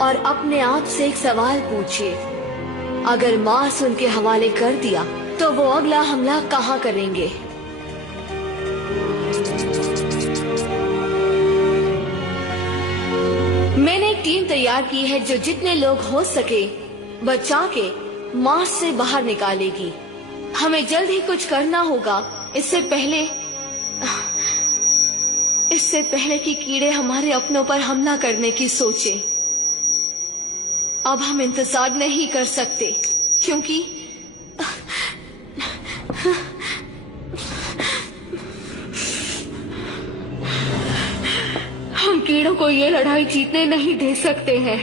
और अपने आप से एक सवाल पूछिए, अगर मार्स उनके हवाले कर दिया तो वो अगला हमला कहाँ करेंगे? मैंने एक टीम तैयार की है जो जितने लोग हो सके बचा के मार्स से बाहर निकालेगी। हमें जल्द ही कुछ करना होगा, इससे पहले इससे पहले कि कीड़े हमारे अपनों पर हमला करने की सोचे। अब हम इंतजार नहीं कर सकते, क्योंकि हम कीड़ों को ये लड़ाई जीतने नहीं दे सकते हैं।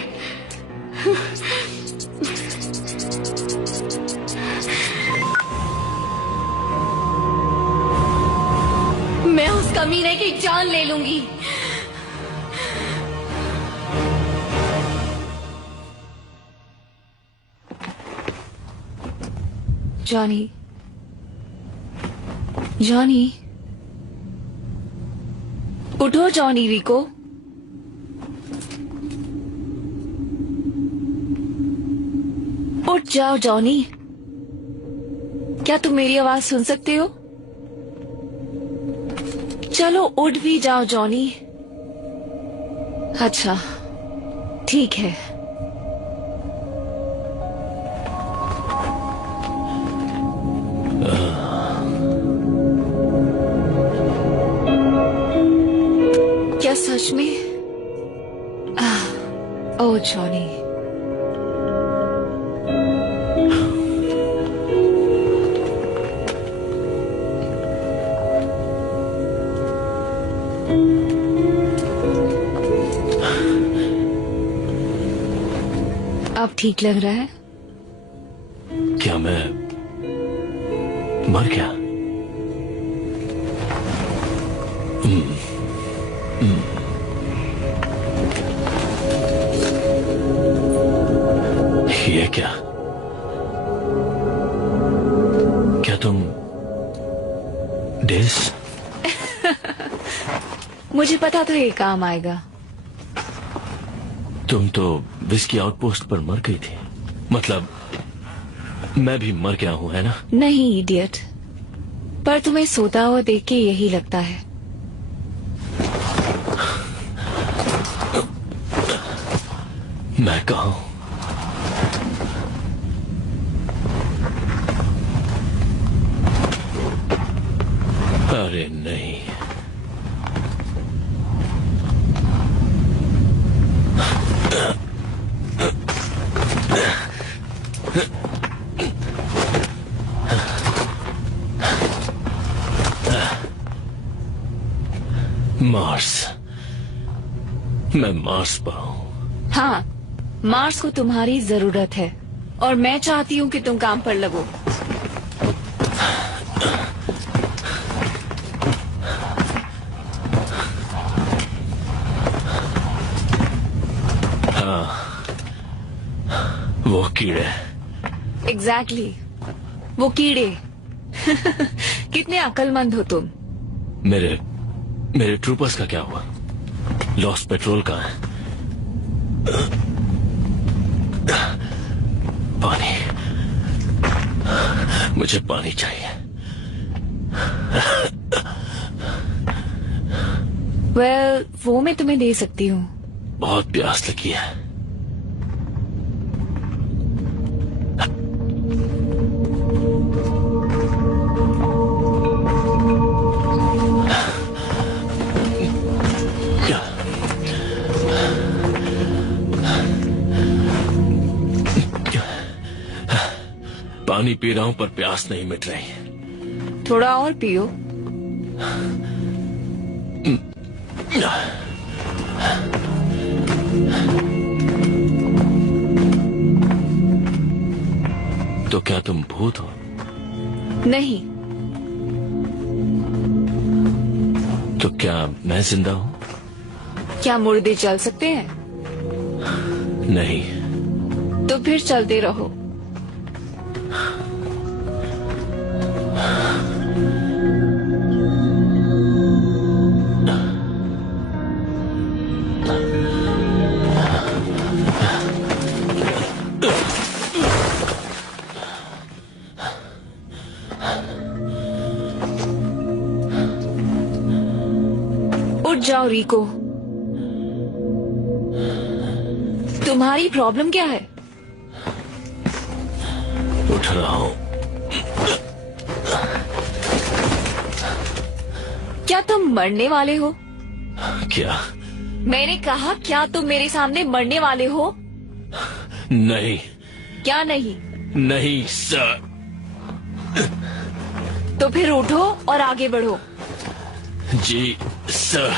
मैं उस कमीने की जान ले लूंगी। जॉनी, जॉनी, उठो जॉनी। रिको, उठ जाओ जॉनी। क्या तुम मेरी आवाज सुन सकते हो? चलो उठ भी जाओ जॉनी। अच्छा, ठीक है। क्या सच में? ओह जॉनी, अब ठीक लग रहा है? क्या मैं मर गया? ये क्या? क्या तुम डिस? मुझे पता था ये काम आएगा। तुम तो विस्की आउटपोस्ट पर मर गई थी। मतलब मैं भी मर गया हूं, है ना? नहीं इडियट, पर तुम्हें सोता हुआ देख के यही लगता है। मैं कहाँ हूं? अरे नहीं, मार्स। मैं मार्स पर हूं। हाँ, मार्स को तुम्हारी जरूरत है और मैं चाहती हूँ कि तुम काम पर लगो। हाँ, वो कीड़े। एग्जैक्टली, वो कीड़े। कितने अक्लमंद हो तुम। मेरे ट्रूपर्स का क्या हुआ? लॉस्ट पेट्रोल कहाँ है? पानी, मुझे पानी चाहिए। वेल, वो मैं तुम्हें दे सकती हूँ। बहुत प्यास लगी है। पानी पी रहा हूं पर प्यास नहीं मिट रही। थोड़ा और पियो। तो क्या तुम भूत हो? नहीं। तो क्या मैं जिंदा हूं? क्या मुर्दे चल सकते हैं? नहीं। तो फिर चलते रहो। उठ जाओ रिको। तुम्हारी प्रॉब्लम क्या है? उठ रहा हूं। क्या तुम मरने वाले हो? क्या? मैंने कहा क्या तुम मेरे सामने मरने वाले हो? नहीं। क्या नहीं? नहीं सर। तो फिर उठो और आगे बढ़ो। जी सर।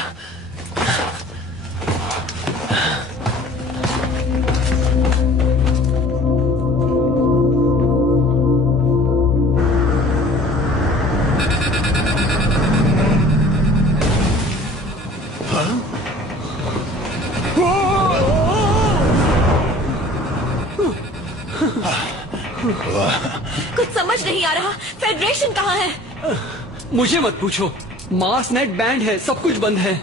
कुछ समझ नहीं आ रहा। फेडरेशन कहाँ है? मुझे मत पूछो। मार्स नेट बैंड है, सब कुछ बंद है।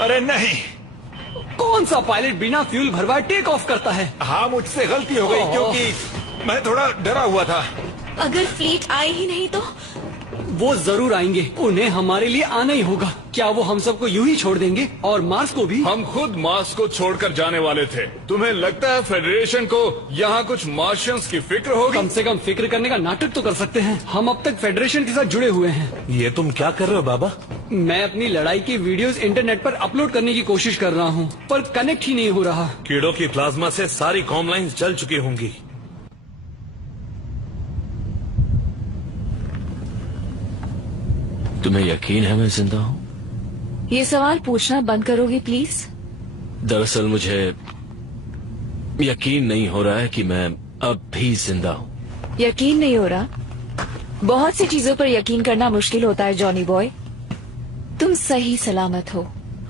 अरे नहीं। कौन सा पायलट बिना फ्यूल भरवाए टेक ऑफ करता है? हाँ, मुझसे गलती हो गई क्योंकि मैं थोड़ा डरा हुआ था। अगर फ्लीट आए ही नहीं तो? वो जरूर आएंगे, उन्हें हमारे लिए आना ही होगा। क्या वो हम सबको यूं ही छोड़ देंगे और मार्स को भी? हम खुद मार्स को छोड़कर जाने वाले थे। तुम्हें लगता है फेडरेशन को यहाँ कुछ मार्शियंस की फिक्र होगी? कम से कम फिक्र करने का नाटक तो कर सकते हैं। हम अब तक फेडरेशन के साथ जुड़े हुए हैं। ये तुम क्या कर रहे हो बाबा? मैं अपनी लड़ाई की वीडियोस इंटरनेट पर अपलोड करने की कोशिश कर रहा हूँ, पर कनेक्ट ही नहीं हो रहा। कीड़ों की प्लाज्मा से सारी कॉम लाइन्स जल चुकी होंगी। तुम्हें यकीन है मैं जिंदा हूँ? ये सवाल पूछना बंद करोगे प्लीज? दरअसल मुझे यकीन नहीं हो रहा है कि मैं अब भी जिंदा हूँ। यकीन नहीं हो रहा? बहुत सी चीजों पर यकीन करना मुश्किल होता है जॉनी बॉय। तुम सही सलामत हो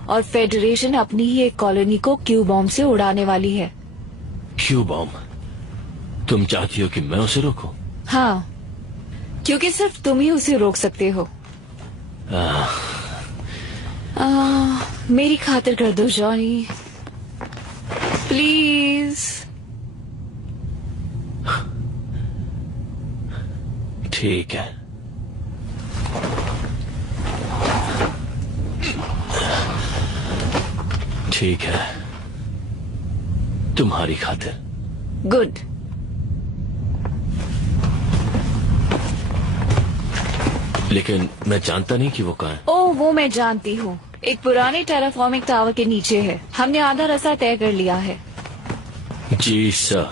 और फेडरेशन अपनी ही एक कॉलोनी को क्यू बॉम्ब से उड़ाने वाली है। Q bomb? तुम चाहती हो कि मैं उसे रोकूं? हाँ, क्योंकि सिर्फ तुम ही उसे रोक सकते हो। मेरी खातिर कर दो जॉनी, प्लीज। ठीक है। ठीक है, तुम्हारी खातिर। गुड। लेकिन मैं जानता नहीं कि वो कहाँ है। ओह, वो मैं जानती हूँ। एक पुराने टेराफॉर्मिक टावर के नीचे है। हमने आधा रास्ता तय कर लिया है। जी सर।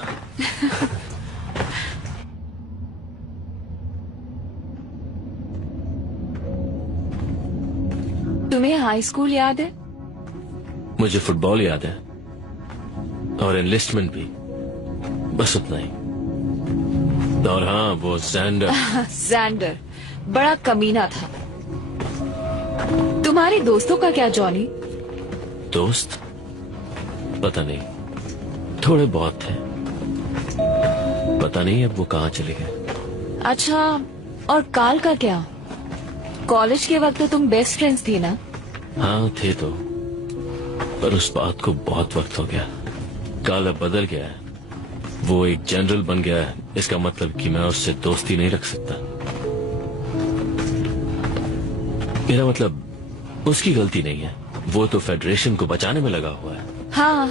तुम्हें हाई स्कूल याद है? मुझे फुटबॉल याद है और एनलिस्टमेंट भी, बस उतना ही। और हाँ, वो जैंडर। जैंडर बड़ा कमीना था। तुम्हारे दोस्तों का क्या जॉनी? दोस्त? पता नहीं, थोड़े बहुत थे। पता नहीं अब वो कहाँ चले गए। अच्छा, और काल का क्या? कॉलेज के वक्त तो तुम बेस्ट फ्रेंड्स थी ना? हाँ थे तो, पर उस बात को बहुत वक्त हो गया। काल अब बदल गया है। वो एक जनरल बन गया है। इसका मतलब कि मैं उससे दोस्ती नहीं रख सकता। मेरा मतलब उसकी गलती नहीं है, वो तो फेडरेशन को बचाने में लगा हुआ है। हाँ,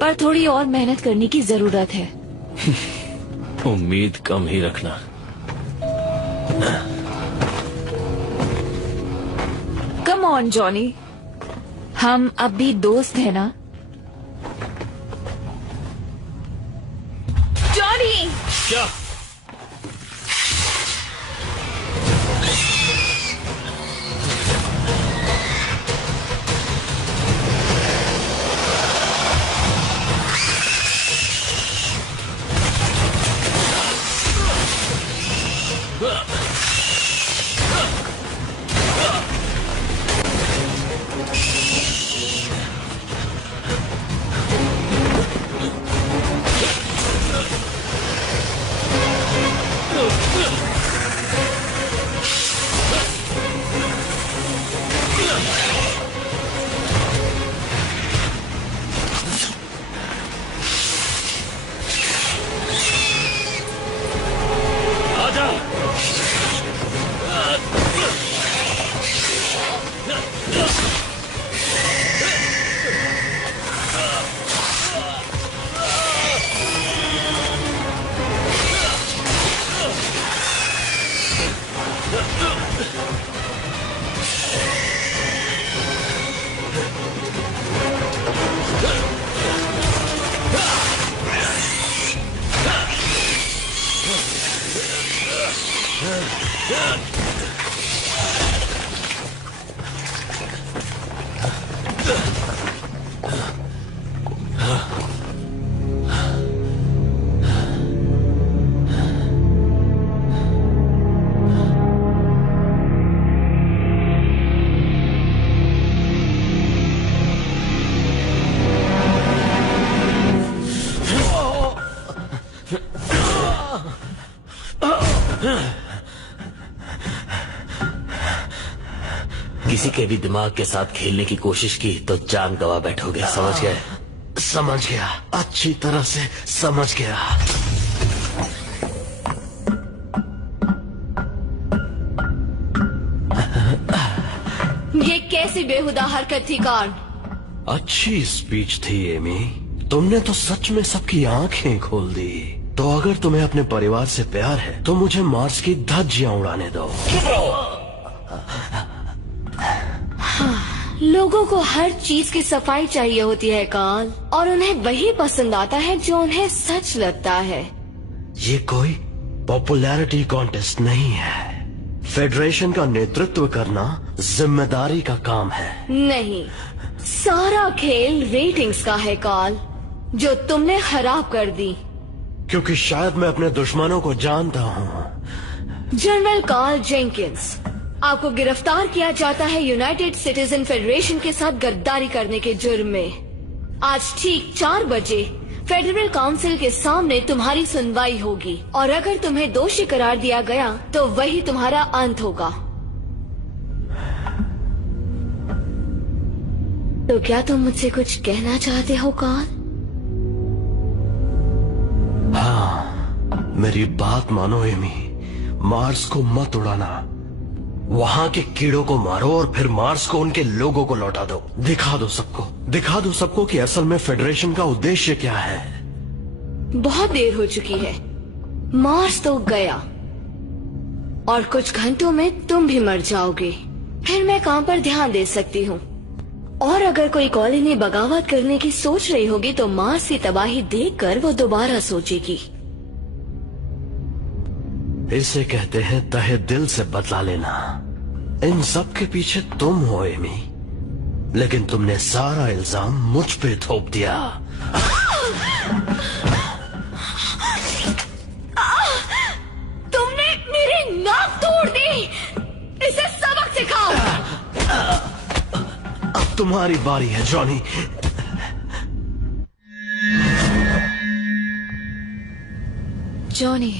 पर थोड़ी और मेहनत करने की जरूरत है। उम्मीद कम ही रखना। कम ऑन जॉनी, हम अब भी दोस्त हैं ना? जॉनी! क्या? किसी के भी दिमाग के साथ खेलने की कोशिश की तो जान गवा बैठोगे, समझ गए? समझ गया, अच्छी तरह से समझ गया। ये कैसी बेहुदा हरकत थी कार्ल? अच्छी स्पीच थी एमी, तुमने तो सच में सबकी आंखें खोल दी। तो अगर तुम्हें अपने परिवार से प्यार है तो मुझे मार्स की धज्जियां उड़ाने दो। लोगों को हर चीज की सफाई चाहिए होती है कार्ल, और उन्हें वही पसंद आता है जो उन्हें सच लगता है। ये कोई पॉपुलैरिटी कॉन्टेस्ट नहीं है। फेडरेशन का नेतृत्व करना जिम्मेदारी का काम है। नहीं, सारा खेल रेटिंग्स का है कार्ल, जो तुमने खराब कर दी। क्योंकि शायद मैं अपने दुश्मनों को जानता हूँ। जनरल कार्ल जेंकिंस, आपको गिरफ्तार किया जाता है यूनाइटेड सिटीजन फेडरेशन के साथ गद्दारी करने के जुर्म में। आज ठीक 4 बजे फेडरल काउंसिल के सामने तुम्हारी सुनवाई होगी, और अगर तुम्हें दोषी करार दिया गया तो वही तुम्हारा अंत होगा। तो क्या तुम मुझसे कुछ कहना चाहते हो कार्ल? हाँ, मेरी बात मानो एमी, मार्स को मत उड़ाना। वहां के कीड़ों को मारो और फिर मार्स को उनके लोगों को लौटा दो। दिखा दो सबको कि असल में फेडरेशन का उद्देश्य क्या है। बहुत देर हो चुकी है, मार्स तो गया, और कुछ घंटों में तुम भी मर जाओगे। फिर मैं काम पर ध्यान दे सकती हूँ। और अगर कोई कॉलोनी बगावत करने की सोच रही होगी तो मार्स की तबाही देखकर वो दोबारा सोचेगी। इसे कहते हैं तहे दिल से बदला लेना। इन सब के पीछे तुम हो एमी, लेकिन तुमने सारा इल्जाम मुझ पे थोप दिया। तुमने मेरी नाक तोड़ दी। इसे सबक सिखाओ। अब तुम्हारी बारी है जॉनी। जॉनी,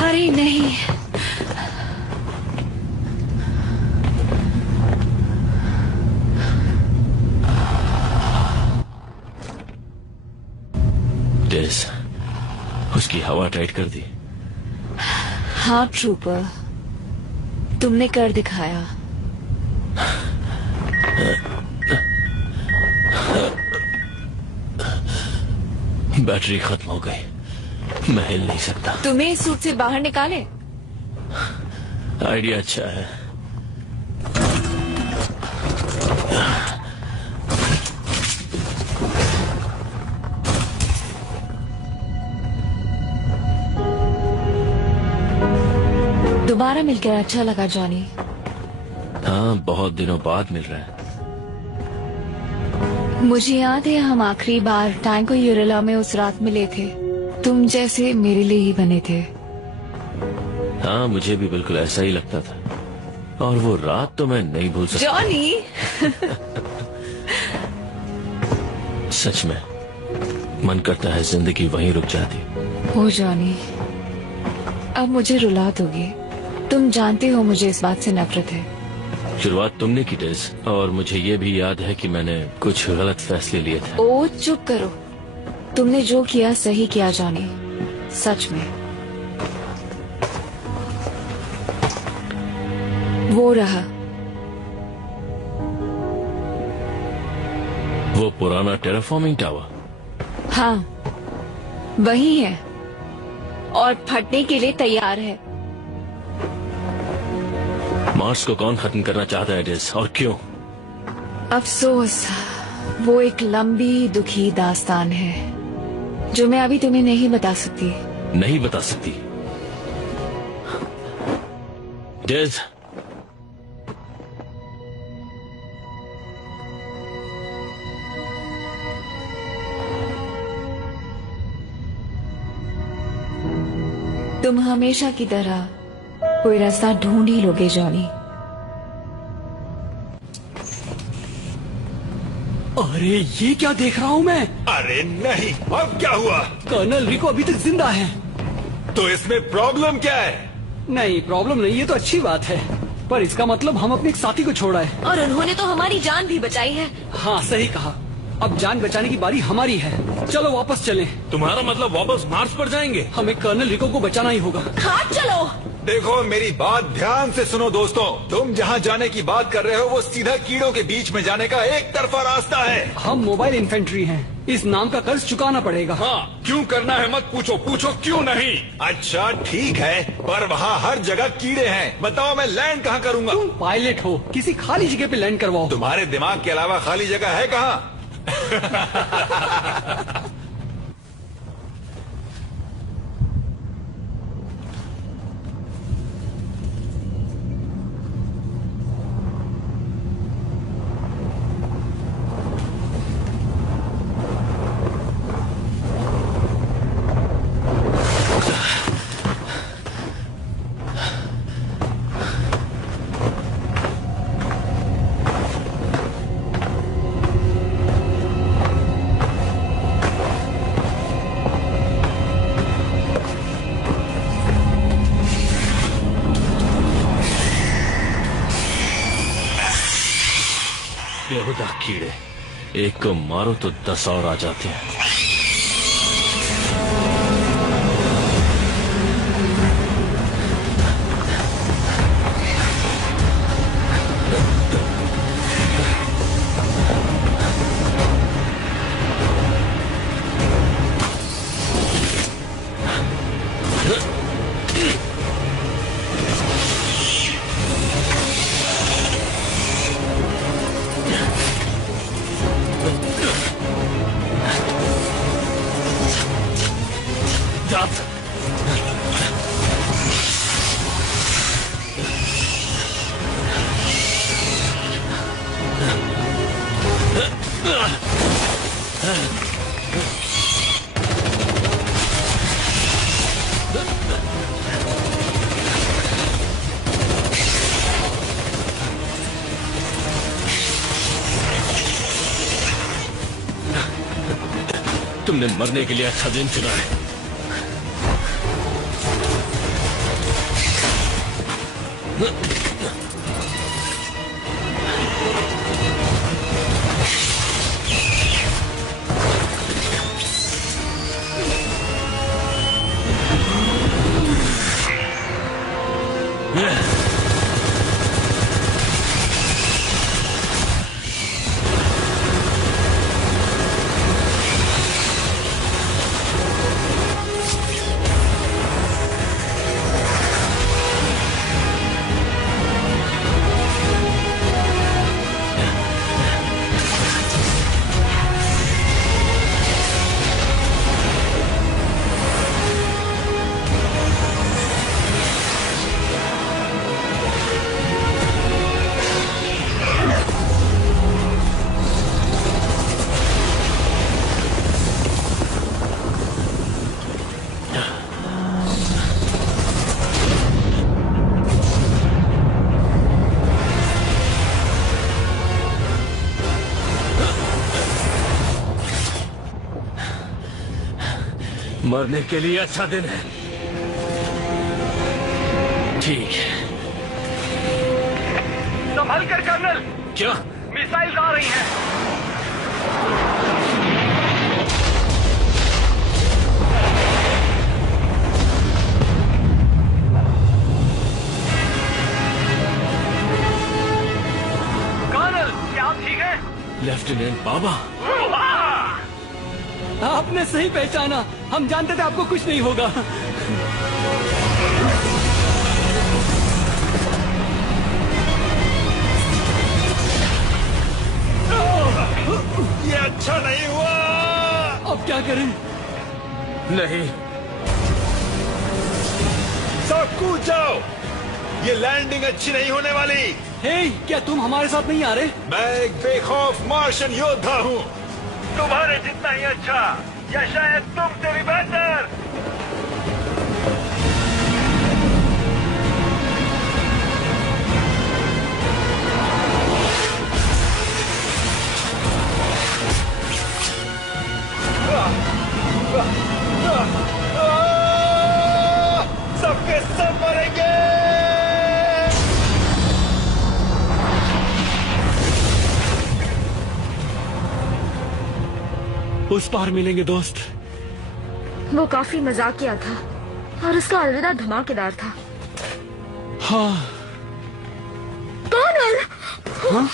अरे नहीं, डेस, उसकी हवा टाइट कर दी। हाँ ट्रूपर, तुमने कर दिखाया। बैटरी खत्म हो गई, मैं हिल नहीं सकता। तुम्हें इस सूट से बाहर निकाले? आइडिया अच्छा है। दोबारा मिलकर अच्छा लगा जॉनी। हाँ, बहुत दिनों बाद मिल रहा है। मुझे याद है हम आखिरी बार टैंको यूरेला में उस रात मिले थे। तुम जैसे मेरे लिए ही बने थे। हाँ, मुझे भी बिल्कुल ऐसा ही लगता था, और वो रात तो मैं नहीं भूल सकता। जॉनी सच में मन करता है जिंदगी वहीं रुक जाती। ओ जॉनी, अब मुझे रुला दोगे। तुम जानते हो मुझे इस बात से नफरत है। शुरुआत तुमने की डेज, और मुझे ये भी याद है कि मैंने कुछ गलत फैसले लिए थे। ओ चुप करो, तुमने जो किया सही किया जॉनी, सच में। वो रहा, वो पुराना टेराफॉर्मिंग टावर। हाँ वही है, और फटने के लिए तैयार है। मार्स को कौन खत्म करना चाहता है डेज, और क्यों? अफसोस, वो एक लंबी दुखी दास्तान है जो मैं अभी तुम्हें नहीं बता सकती। नहीं बता सकती? डेज, तुम हमेशा की तरह कोई रास्ता ढूंढ ही लोगे जॉनी। अरे ये क्या देख रहा हूँ मैं? अरे नहीं, अब क्या हुआ? कर्नल रिको अभी तक जिंदा है। तो इसमें प्रॉब्लम क्या है? नहीं, प्रॉब्लम नहीं, ये तो अच्छी बात है। पर इसका मतलब हम अपने एक साथी को छोड़ा है। और उन्होंने तो हमारी जान भी बचाई है। हाँ, सही कहा। अब जान बचाने की बारी हमारी है। चलो वापस चलें। तुम्हारा मतलब वापस मार्स पर जाएंगे? हमें कर्नल रिको को बचाना ही होगा। हाँ चलो। देखो मेरी बात ध्यान से सुनो दोस्तों, तुम जहाँ जाने की बात कर रहे हो वो सीधा कीड़ों के बीच में जाने का एक तरफा रास्ता है। हम मोबाइल इन्फेंट्री हैं, इस नाम का कर्ज चुकाना पड़ेगा। हाँ, क्यों करना है मत पूछो, पूछो क्यों नहीं। अच्छा ठीक है, पर वहाँ हर जगह कीड़े हैं। बताओ मैं लैंड कहाँ करूँगा? तुम पायलट हो, किसी खाली जगह पे लैंड करवाओ। तुम्हारे दिमाग के अलावा खाली जगह है कहाँ? बेहुदा कीड़े, एक को मारो तो 10 और आ जाते हैं। तुमने मरने के लिए अच्छा दिन चुना है। मरने के लिए अच्छा दिन है। ठीक है। संभल कर कर्नल। क्या? मिसाइल आ रही हैं। कर्नल, क्या आप ठीक हैं? लेफ्टिनेंट बाबा, आपने सही पहचाना। हम जानते थे आपको कुछ नहीं होगा। ये अच्छा नहीं हुआ। अब क्या करें? नहीं, सब कूद जाओ, ये लैंडिंग अच्छी नहीं होने वाली। हे, क्या तुम हमारे साथ नहीं आ रहे? मैं एक बेखौफ मार्शन योद्धा हूँ। तुम्हारे जितना ही अच्छा, या शायद तुमसे भी बेहतर। सबके सब मरेंगे। उस पार मिलेंगे दोस्त। वो काफी मजाकिया था और उसका अलविदा धमाकेदार था। हाँ। कर्नल! हाँ?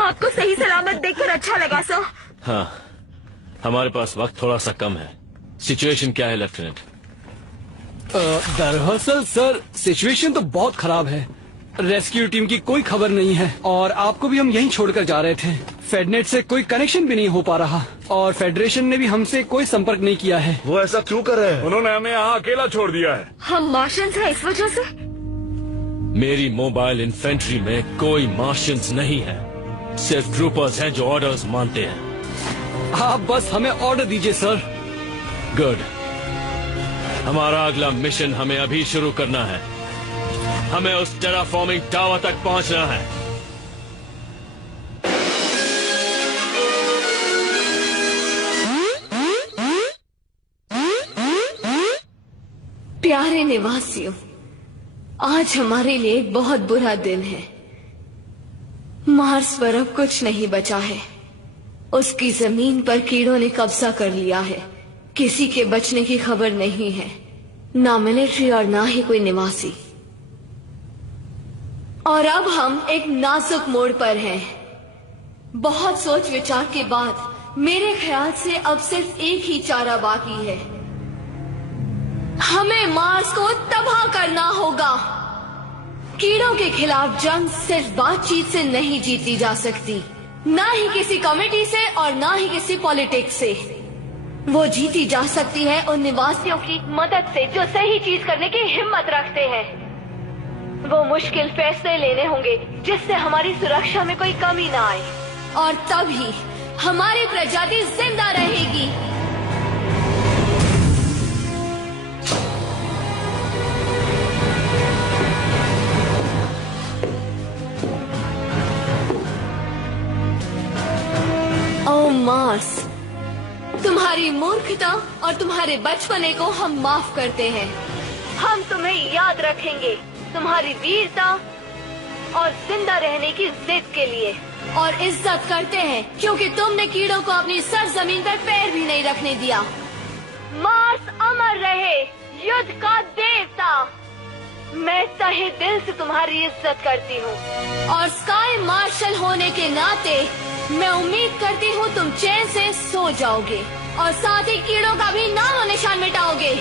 आपको सही सलामत देखकर अच्छा लगा सर। हाँ, हमारे पास वक्त थोड़ा सा कम है। सिचुएशन क्या है लेफ्टिनेंट? दरअसल सर सिचुएशन तो बहुत खराब है। रेस्क्यू टीम की कोई खबर नहीं है और आपको भी हम यहीं छोड़कर जा रहे थे। फेडनेट से कोई कनेक्शन भी नहीं हो पा रहा और फेडरेशन ने भी हमसे कोई संपर्क नहीं किया है। वो ऐसा क्यों कर रहे हैं? उन्होंने हमें यहाँ अकेला छोड़ दिया है। हम मार्शल्स हैं इस वजह से। मेरी मोबाइल इन्फेंट्री में कोई मार्शियंस नहीं है, सिर्फ ट्रूपर्स हैं जो ऑर्डर्स मानते हैं। आप बस हमें ऑर्डर दीजिए सर। गुड। हमारा अगला मिशन हमें अभी शुरू करना है। हमें उस टेराफॉर्मिंग टावर तक पहुंचना है। प्यारे निवासियों, आज हमारे लिए एक बहुत बुरा दिन है। मार्स पर अब कुछ नहीं बचा है। उसकी जमीन पर कीड़ों ने कब्जा कर लिया है। किसी के बचने की खबर नहीं है, ना मिलिट्री और ना ही कोई निवासी। और अब हम एक नाजुक मोड़ पर हैं। बहुत सोच विचार के बाद मेरे ख्याल से अब सिर्फ एक ही चारा बाकी है। हमें मार्स को तबाह करना होगा। कीड़ों के खिलाफ जंग सिर्फ बातचीत से नहीं जीती जा सकती, ना ही किसी कमेटी से और ना ही किसी पॉलिटिक्स से। वो जीती जा सकती है उन निवासियों की मदद से जो सही चीज करने की हिम्मत रखते हैं। वो मुश्किल फैसले लेने होंगे जिससे हमारी सुरक्षा में कोई कमी ना आए, और तभी हमारी प्रजाति जिंदा रहेगी। ओ मार्स, तुम्हारी मूर्खता और तुम्हारे बचपने को हम माफ करते हैं। हम तुम्हें याद रखेंगे तुम्हारी वीरता और जिंदा रहने की जिद के लिए, और इज्जत करते हैं क्योंकि तुमने कीड़ों को अपनी सरजमीन पर पैर भी नहीं रखने दिया। मार्स अमर रहे, युद्ध का देवता। मैं तहे दिल से तुम्हारी इज्जत करती हूँ, और स्काई मार्शल होने के नाते मैं उम्मीद करती हूँ तुम चैन से सो जाओगे और साथ ही कीड़ों का भी नामो निशान मिटाओगे।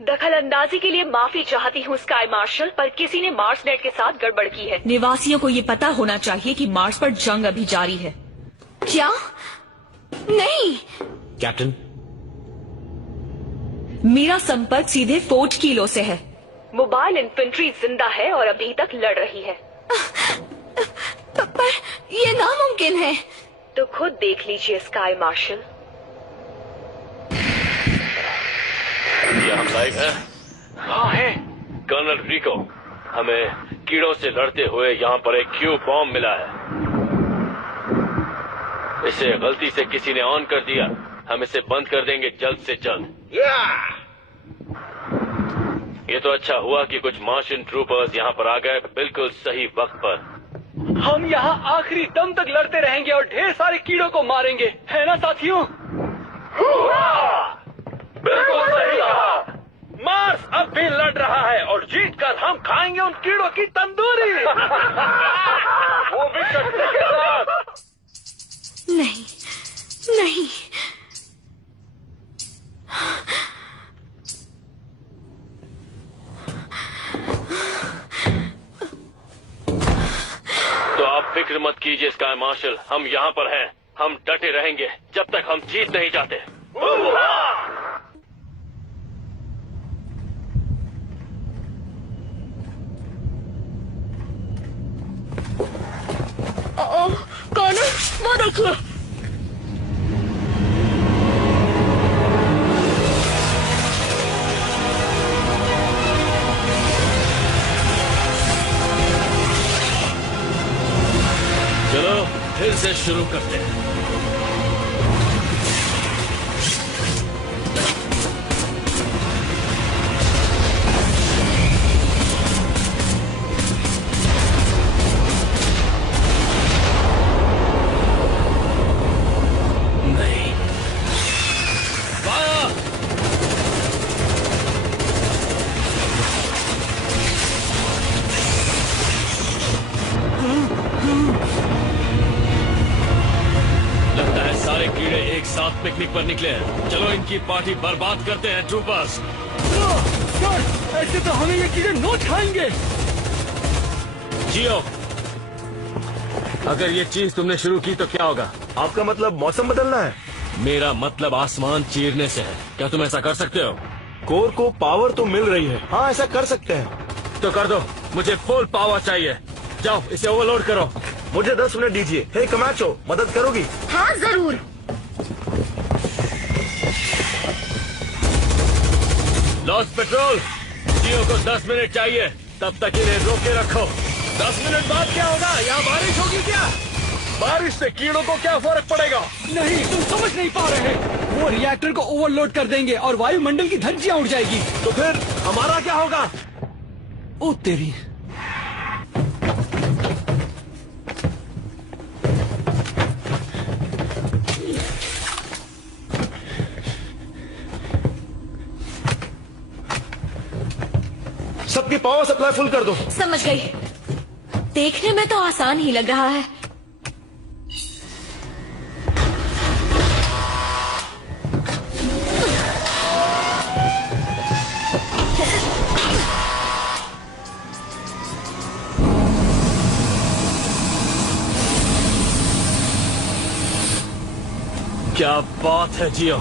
दखलंदाजी के लिए माफी चाहती हूँ स्काई मार्शल, पर किसी ने मार्स नेट के साथ गड़बड़ की है। निवासियों को ये पता होना चाहिए कि मार्स पर जंग अभी जारी है। क्या? नहीं कैप्टन, मेरा संपर्क सीधे फोर्ट कीलो से है। मोबाइल इन्फेंट्री जिंदा है और अभी तक लड़ रही है। पर ये नामुमकिन है। तो खुद देख लीजिए स्काई मार्शल। क्या हम लाइव है? हाँ है। कर्नल रिको, हमें कीड़ों से लड़ते हुए यहाँ पर एक क्यू बॉम्ब मिला है। इसे गलती से किसी ने ऑन कर दिया। हम इसे बंद कर देंगे जल्द से जल्द। ये तो अच्छा हुआ कि कुछ मार्शियन ट्रूपर्स यहाँ पर आ गए बिल्कुल सही वक्त पर। हम यहाँ आखिरी दम तक लड़ते रहेंगे और ढेर सारे कीड़ों को मारेंगे, है ना साथियों? बिल्कुल सही कहा। मार्स अब भी लड़ रहा है और जीतकर हम खाएंगे उन कीड़ों की तंदूरी। वो भी शक्ति के साथ। नहीं नहीं, तो आप फिक्र मत कीजिए स्काई मार्शल, हम यहाँ पर हैं। हम डटे रहेंगे जब तक हम जीत नहीं जाते। चलो फिर से शुरू करते हैं। नहीं, फायर! लगता है सारे कीड़े एक साथ पिकनिक पर निकले हैं। चलो इनकी पार्टी बर्बाद करते हैं ट्रूपर्स। सर, ऐसे तो हमें ये कीड़े नोच खाएंगे। जियो, अगर ये चीज तुमने शुरू की तो क्या होगा? आपका मतलब मौसम बदलना है? मेरा मतलब आसमान चीरने से है। क्या तुम ऐसा कर सकते हो? कोर को पावर तो मिल रही है। हाँ, ऐसा कर सकते हैं। तो कर दो, मुझे फुल पावर चाहिए। जाओ इसे ओवरलोड करो। मुझे 10 मिनट दीजिए। हे कमाचो, मदद करोगी? हाँ जरूर। लॉस्ट पेट्रोल, जियो को 10 मिनट चाहिए। तब तक इन्हें रोक के रखो। 10 मिनट बाद क्या होगा? यहाँ बारिश होगी क्या? बारिश से कीड़ों को क्या फर्क पड़ेगा? नहीं, तुम समझ नहीं पा रहे। वो रिएक्टर को ओवरलोड कर देंगे और वायुमंडल की धज्जियां उड़ जाएगी। तो फिर हमारा क्या होगा? ओ तेरी। सबकी पावर सप्लाई फुल कर दो। समझ गई। देखने में तो आसान ही लग रहा है। क्या बात है जियो।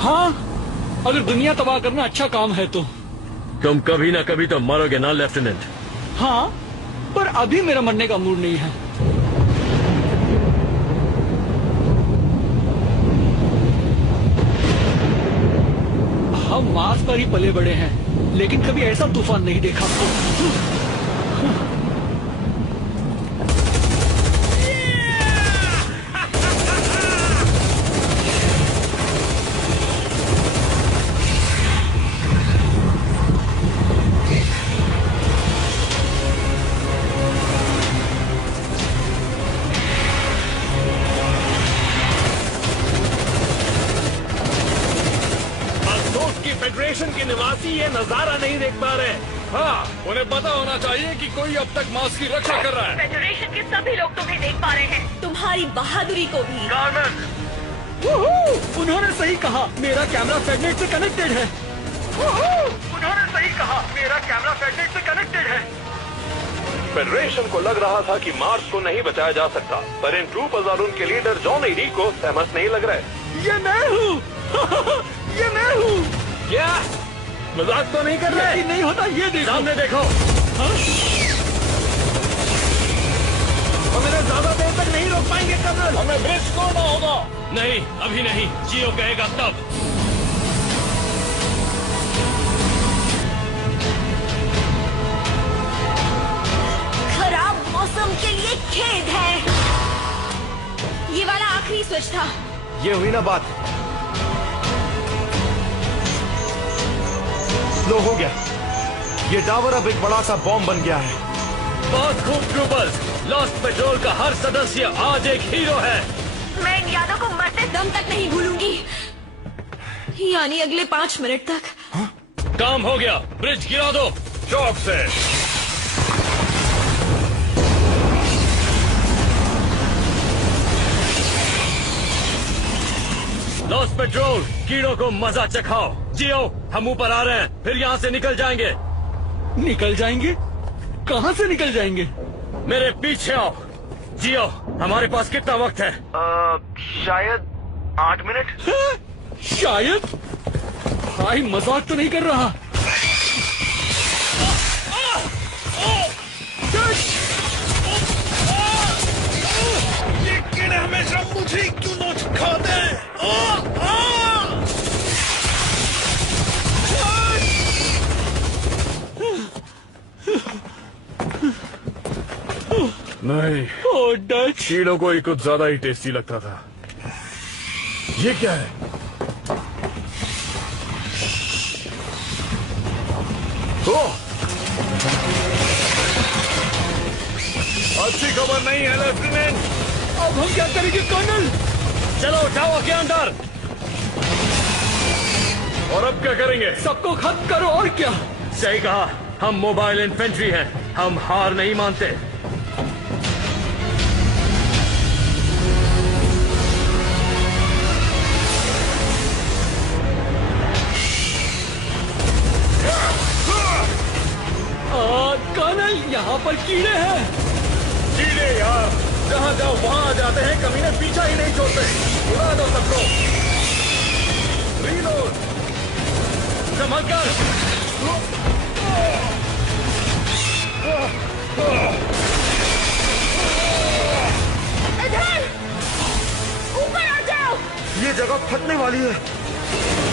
हाँ, अगर दुनिया तबाह करना अच्छा काम है तो। तुम कभी ना कभी तो मरोगे ना लेफ्टिनेंट। हाँ, पर अभी मेरा मरने का मूड नहीं है। हम मार्स पर ही पले बड़े हैं, लेकिन कभी ऐसा तूफान नहीं देखा। फेडरेशन के निवासी ये नजारा नहीं देख पा रहे। हाँ, उन्हें पता होना चाहिए कि कोई अब तक मार्स की रक्षा कर रहा है। फेडरेशन के सभी लोग तुम्हें देख पा रहे हैं, तुम्हारी बहादुरी को भी। उन्होंने सही कहा, मेरा कैमरा फेडनेट से कनेक्टेड है। उन्होंने सही कहा, मेरा कैमरा फेडनेट से कनेक्टेड है। फेडरेशन को लग रहा था कि मार्स को नहीं बचाया जा सकता, पर इन ट्रूपर्स और उनके लीडर जॉन ईडी को सहमत नहीं लग रहा है। ये मैं हूँ। ये मैं हूँ। क्या मजाक तो नहीं कर रहे? नहीं होता, ये देखो। सामने देखो। हम इन्हें ज्यादा देर तक नहीं रोक पाएंगे कर्नल। हमें ब्रिज तोड़ना होगा। नहीं, अभी नहीं। जियो कहेगा तब। खराब मौसम के लिए खेद है। ये वाला आखिरी स्विच था। ये हुई ना बात। स्लो हो गया। ये टावर अब एक बड़ा सा बॉम्ब बन गया है। बहुत खूब ट्रूपर्स। लॉस्ट पेट्रोल का हर सदस्य आज एक हीरो है। मैं इन यादों को मरते दम तक नहीं भूलूंगी, यानी अगले 5 मिनट तक। काम हो गया, ब्रिज गिरा दो चौक से। लॉस्ट पेट्रोल, कीड़ों को मजा चखाओ। जियो, हम ऊपर आ रहे हैं, फिर यहाँ से निकल जाएंगे। निकल जाएंगे? कहाँ से निकल जाएंगे? मेरे पीछे आओ। जियो, हमारे पास कितना वक्त है? शायद 8 मिनट। शायद? भाई मजाक तो नहीं कर रहा। नहीं, ओह डच, कीड़ों को ही कुछ ज्यादा ही टेस्टी लगता था। ये क्या है? ओह! अच्छी खबर नहीं है लेफ्टिनेंट। अब हम क्या करेंगे कर्नल? चलो जाओ आगे अंदर। और अब क्या करेंगे? सबको खत्म करो और क्या। सही कहा, हम मोबाइल इन्फेंट्री हैं, हम हार नहीं मानते। कर्नल, यहाँ पर कीड़े हैं। कीड़े यार, जहाँ जाओ वहाँ आ जाते हैं, कमीने पीछा ही नहीं छोड़ते। उड़ा दो सबको। रीलोड। संभल कर। इधर ऊपर आ जाओ। ये जगह फटने वाली है।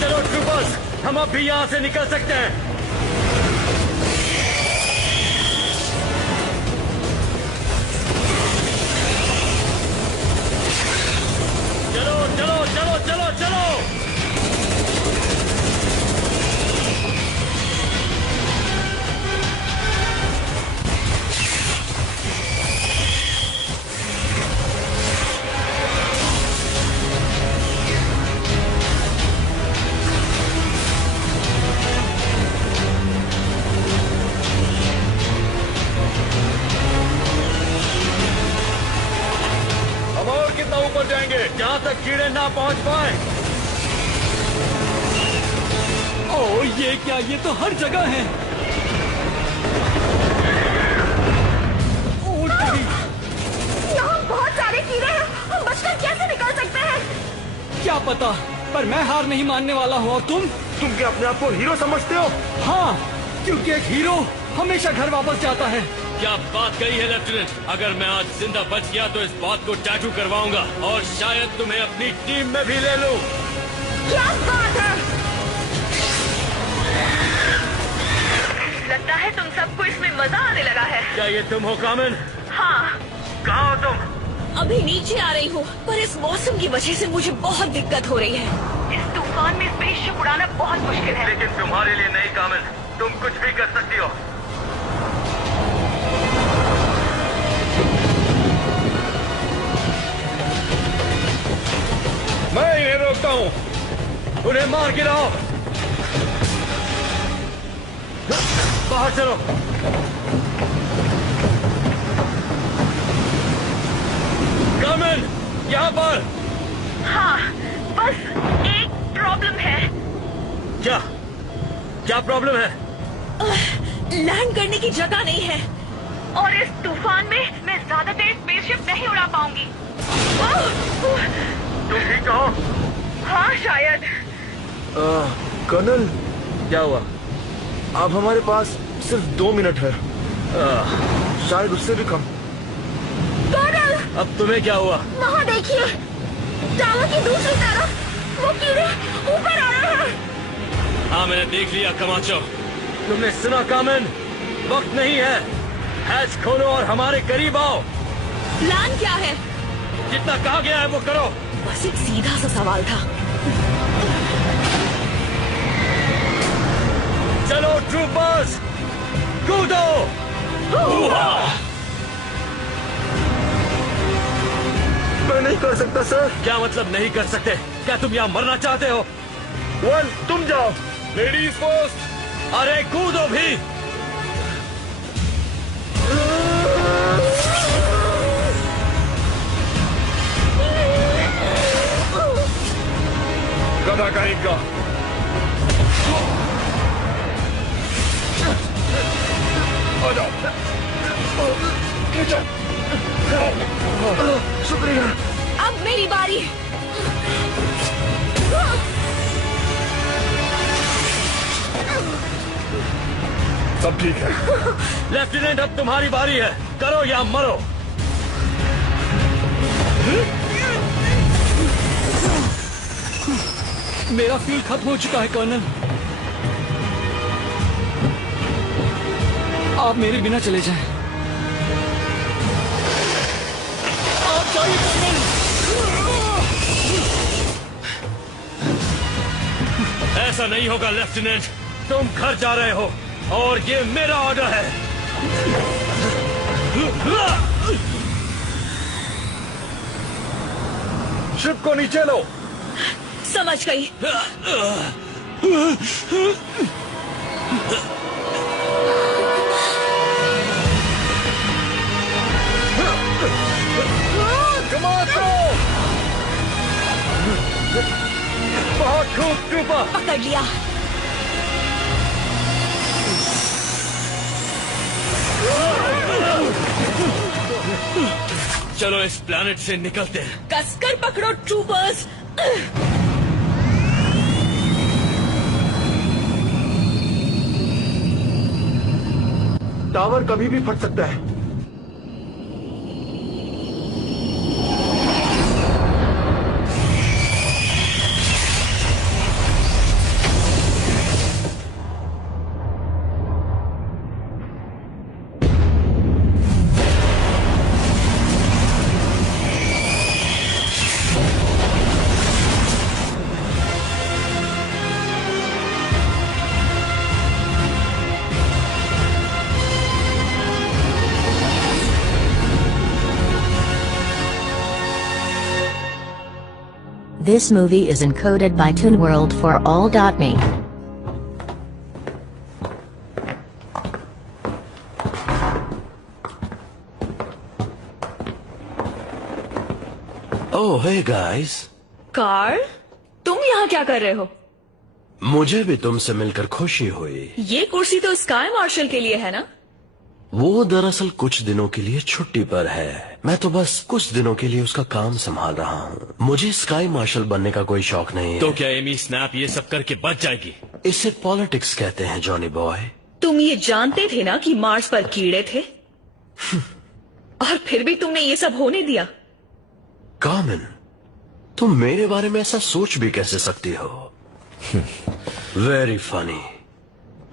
चलो ट्रूपर्स, हम अब भी यहाँ से निकल सकते हैं। चलो चलो चलो चलो चलो। अब और कितना ऊपर जाएंगे? जहाँ तक कीड़े ना पहुँच पाए। ओह ये क्या, ये तो हर जगह है। यहाँ बहुत सारे कीड़े हैं, हम बचकर कैसे निकल सकते हैं? क्या पता, पर मैं हार नहीं मानने वाला हूँ। और तुम क्या अपने आप को हीरो समझते हो? हाँ, क्योंकि एक हीरो हमेशा घर वापस जाता है। क्या बात कही है लेफ्टिनेंट। अगर मैं आज जिंदा बच गया तो इस बात को टैटू करवाऊंगा और शायद तुम्हें अपनी टीम में भी ले लूं। क्या बात है? लगता है तुम सबको इसमें मजा आने लगा है। क्या ये तुम हो कामन? हाँ। कहाँ हो तुम? अभी नीचे आ रही हूँ, पर इस मौसम की वजह से मुझे बहुत दिक्कत हो रही है। इस तूफान में स्पेसशिप उड़ाना बहुत मुश्किल है। लेकिन तुम्हारे लिए नहीं कामन, तुम कुछ भी कर सकती हो। मैं इन्हें रोकता हूँ। उन्हें मार गिराओ। बाहर चलो। कामन, यहाँ पर। हाँ, बस एक प्रॉब्लम है। क्या क्या प्रॉब्लम है? लैंड करने की जगह नहीं है। और इस तूफान में मैं ज्यादा तेज स्पेसशिप नहीं उड़ा पाऊंगी। तुम ठीक हो? हाँ शायद। कर्नल, क्या हुआ? अब हमारे पास सिर्फ 2 मिनट है। शायद उससे भी कम। कर्नल, अब तुम्हें क्या हुआ? वहाँ देखिए, टावर की दूसरी तरफ वो कीड़े ऊपर आ रहे हैं। हाँ मैंने देख लिया कमाचो। तुमने सुना कामन? वक्त नहीं है। हैच खोलो और हमारे करीब आओ। प्लान क्या है? जितना कहा गया है वो करो। बस एक सीधा सा सवाल था। चलो ट्रूपर्स, कूदो। मैं नहीं कर सकता सर। क्या मतलब नहीं कर सकते? क्या तुम यहाँ मरना चाहते हो? वन, तुम जाओ। Ladies first. अरे कूदो भी। गधा कहीं का। आ जाओ। शुक्रिया। अब मेरी बारी। सब ठीक है। लेफ्टिनेंट, अब तुम्हारी बारी है। करो या मरो। मेरा फ्यूल खत्म हो चुका है कर्नल। आप मेरे बिना चले जाएं। ऐसा नहीं होगा लेफ्टिनेंट। तुम घर जा रहे हो और ये मेरा ऑर्डर है। शिप को नीचे लो। समझ गई। बहुत खूब ट्रूपर। पकड़ लिया। चलो इस प्लैनेट से निकलते हैं। कसकर पकड़ो ट्रूपर्स। टावर कभी भी फट सकता है। This movie is encoded by ToonWorld for all.me. Oh, hey guys. Carl, तुम यहाँ क्या कर रहे हो? मुझे भी तुमसे मिलकर खुशी हुई। ये कुर्सी तो स्काई मार्शल के लिए है ना? वो दरअसल कुछ दिनों के लिए छुट्टी पर है। मैं तो बस कुछ दिनों के लिए उसका काम संभाल रहा हूँ। मुझे स्काई मार्शल बनने का कोई शौक नहीं है। तो क्या एमी स्नैप ये सब करके बच जाएगी? इसे पॉलिटिक्स कहते हैं जॉनी बॉय। तुम ये जानते थे ना कि मार्स पर कीड़े थे? और फिर भी तुमने ये सब होने दिया। कॉमन, तुम मेरे बारे में ऐसा सोच भी कैसे सकती हो? Very funny.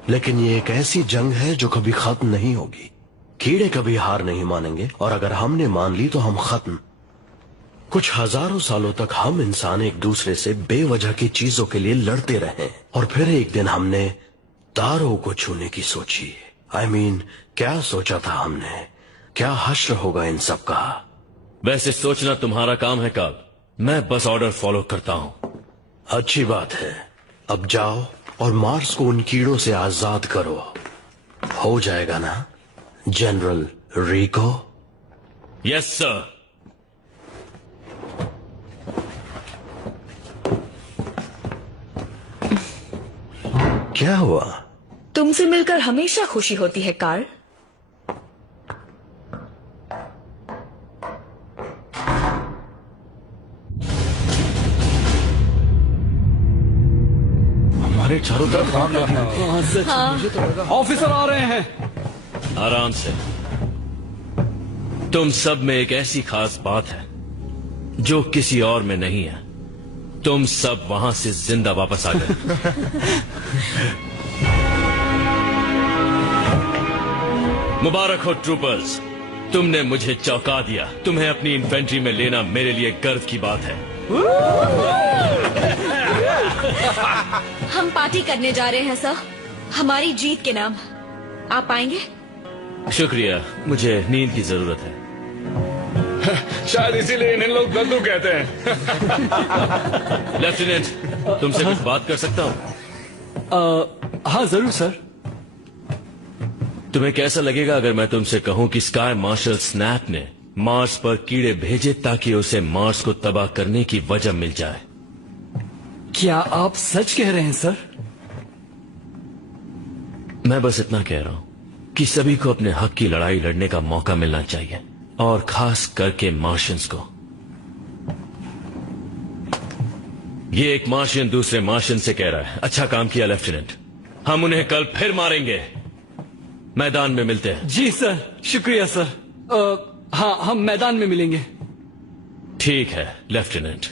लेकिन ये एक ऐसी जंग है जो कभी खत्म नहीं होगी। कीड़े कभी हार नहीं मानेंगे और अगर हमने मान ली तो हम खत्म। कुछ हजारों सालों तक हम इंसान एक दूसरे से बेवजह की चीजों के लिए लड़ते रहे और फिर एक दिन हमने तारों को छूने की सोची। I mean, क्या सोचा था हमने? क्या हश्र होगा इन सब का? वैसे सोचना तुम्हारा काम है कार्ल, मैं बस ऑर्डर फॉलो करता हूँ। अच्छी बात है। अब जाओ और मार्स को उन कीड़ों से आजाद करो। हो जाएगा ना जनरल रिको? Yes sir. क्या हुआ? तुमसे मिलकर हमेशा खुशी होती है कार्ल। हमारे चारों तरफ आग लगना है। हाँ। मुझे तो लगा ऑफिसर आ रहे हैं। आराम से। तुम सब में एक ऐसी खास बात है जो किसी और में नहीं है। तुम सब वहां से जिंदा वापस आ गए। मुबारक हो ट्रूपर्स, तुमने मुझे चौंका दिया। तुम्हें अपनी इन्फेंट्री में लेना मेरे लिए गर्व की बात है। हम पार्टी करने जा रहे हैं सर, हमारी जीत के नाम। आप आएंगे? शुक्रिया, मुझे नींद की जरूरत है। शायद इसीलिए इन्हें लोग दद्दू कहते हैं। लेफ्टिनेंट, तुमसे कुछ बात कर सकता हूँ? हाँ जरूर सर। तुम्हें कैसा लगेगा अगर मैं तुमसे कहूं कि स्काई मार्शल स्नैप ने मार्स पर कीड़े भेजे ताकि उसे मार्स को तबाह करने की वजह मिल जाए? क्या आप सच कह रहे हैं सर? मैं बस इतना कह रहा हूं कि सभी को अपने हक की लड़ाई लड़ने का मौका मिलना चाहिए, और खास करके मार्शियंस को। ये एक मार्शियन दूसरे मार्शियन से कह रहा है, अच्छा काम किया लेफ्टिनेंट, हम उन्हें कल फिर मारेंगे। मैदान में मिलते हैं। जी सर, शुक्रिया सर। हाँ, हम मैदान में मिलेंगे। ठीक है लेफ्टिनेंट।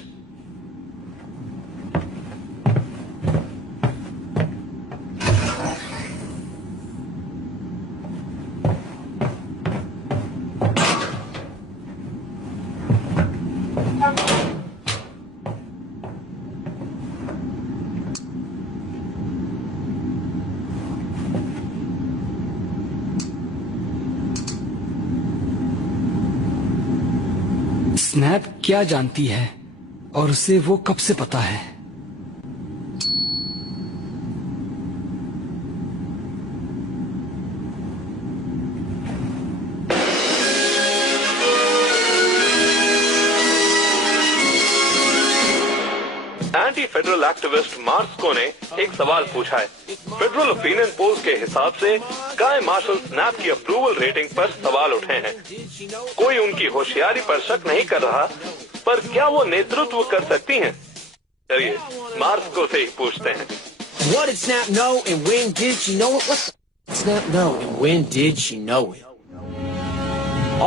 स्नैप क्या जानती है और उसे वो कब से पता है? एंटी फेडरल एक्टिविस्ट मार्स्को ने एक सवाल पूछा है। फेडरल ओपिनियन पोल के हिसाब से स्काई मार्शल स्नैप की अप्रूवल रेटिंग पर सवाल उठे हैं। कोई उनकी होशियारी पर शक नहीं कर रहा, पर क्या वो नेतृत्व कर सकती हैं? चलिए मार्स्को से ही पूछते हैं। What did Snap know and when did she know it? What did Snap know and when did she know it?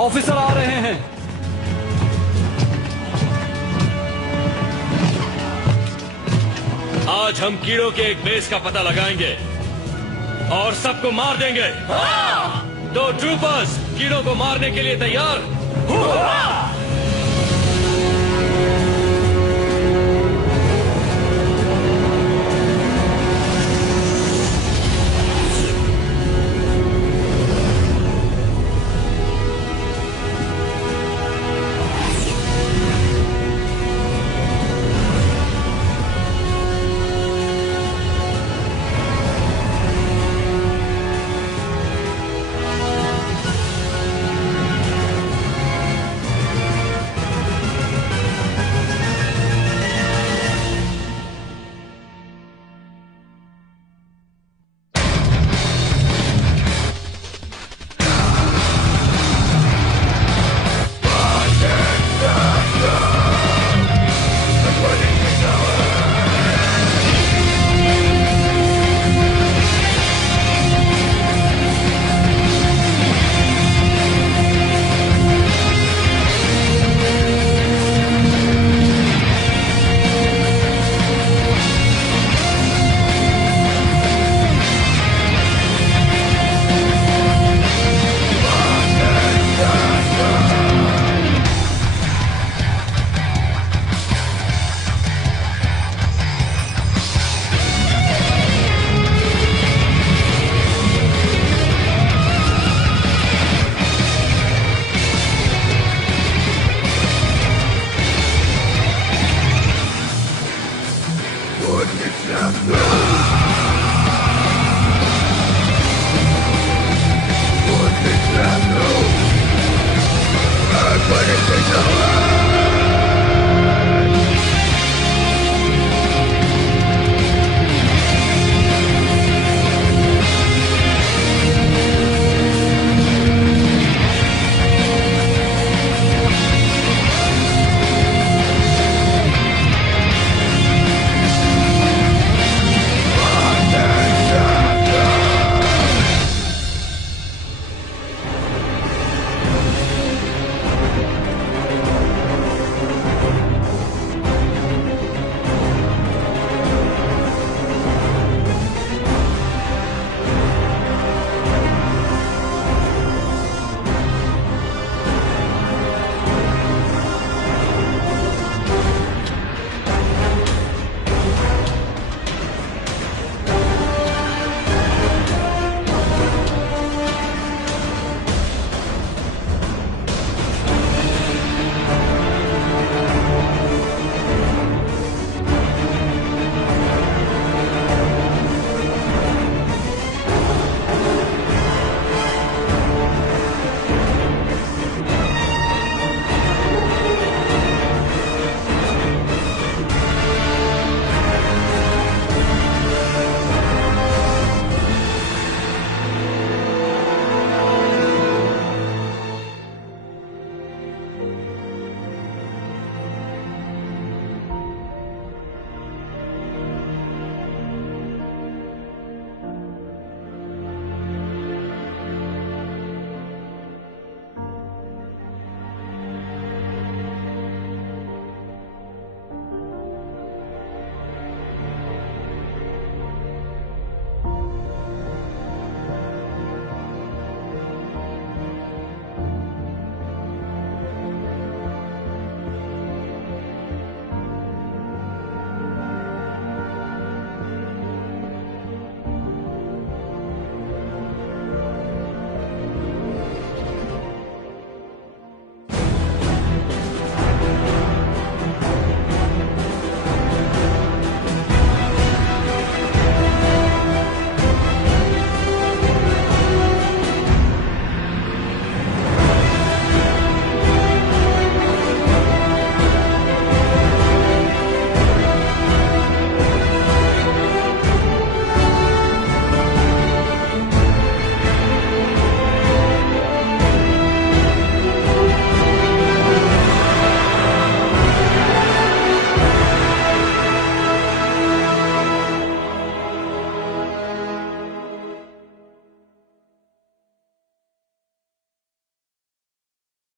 Officer आ रहे हैं। आज हम कीड़ों के एक बेस का पता लगाएंगे और सबको मार देंगे। तो ट्रूपर्स कीड़ों को मारने के लिए तैयार? What did Snap know?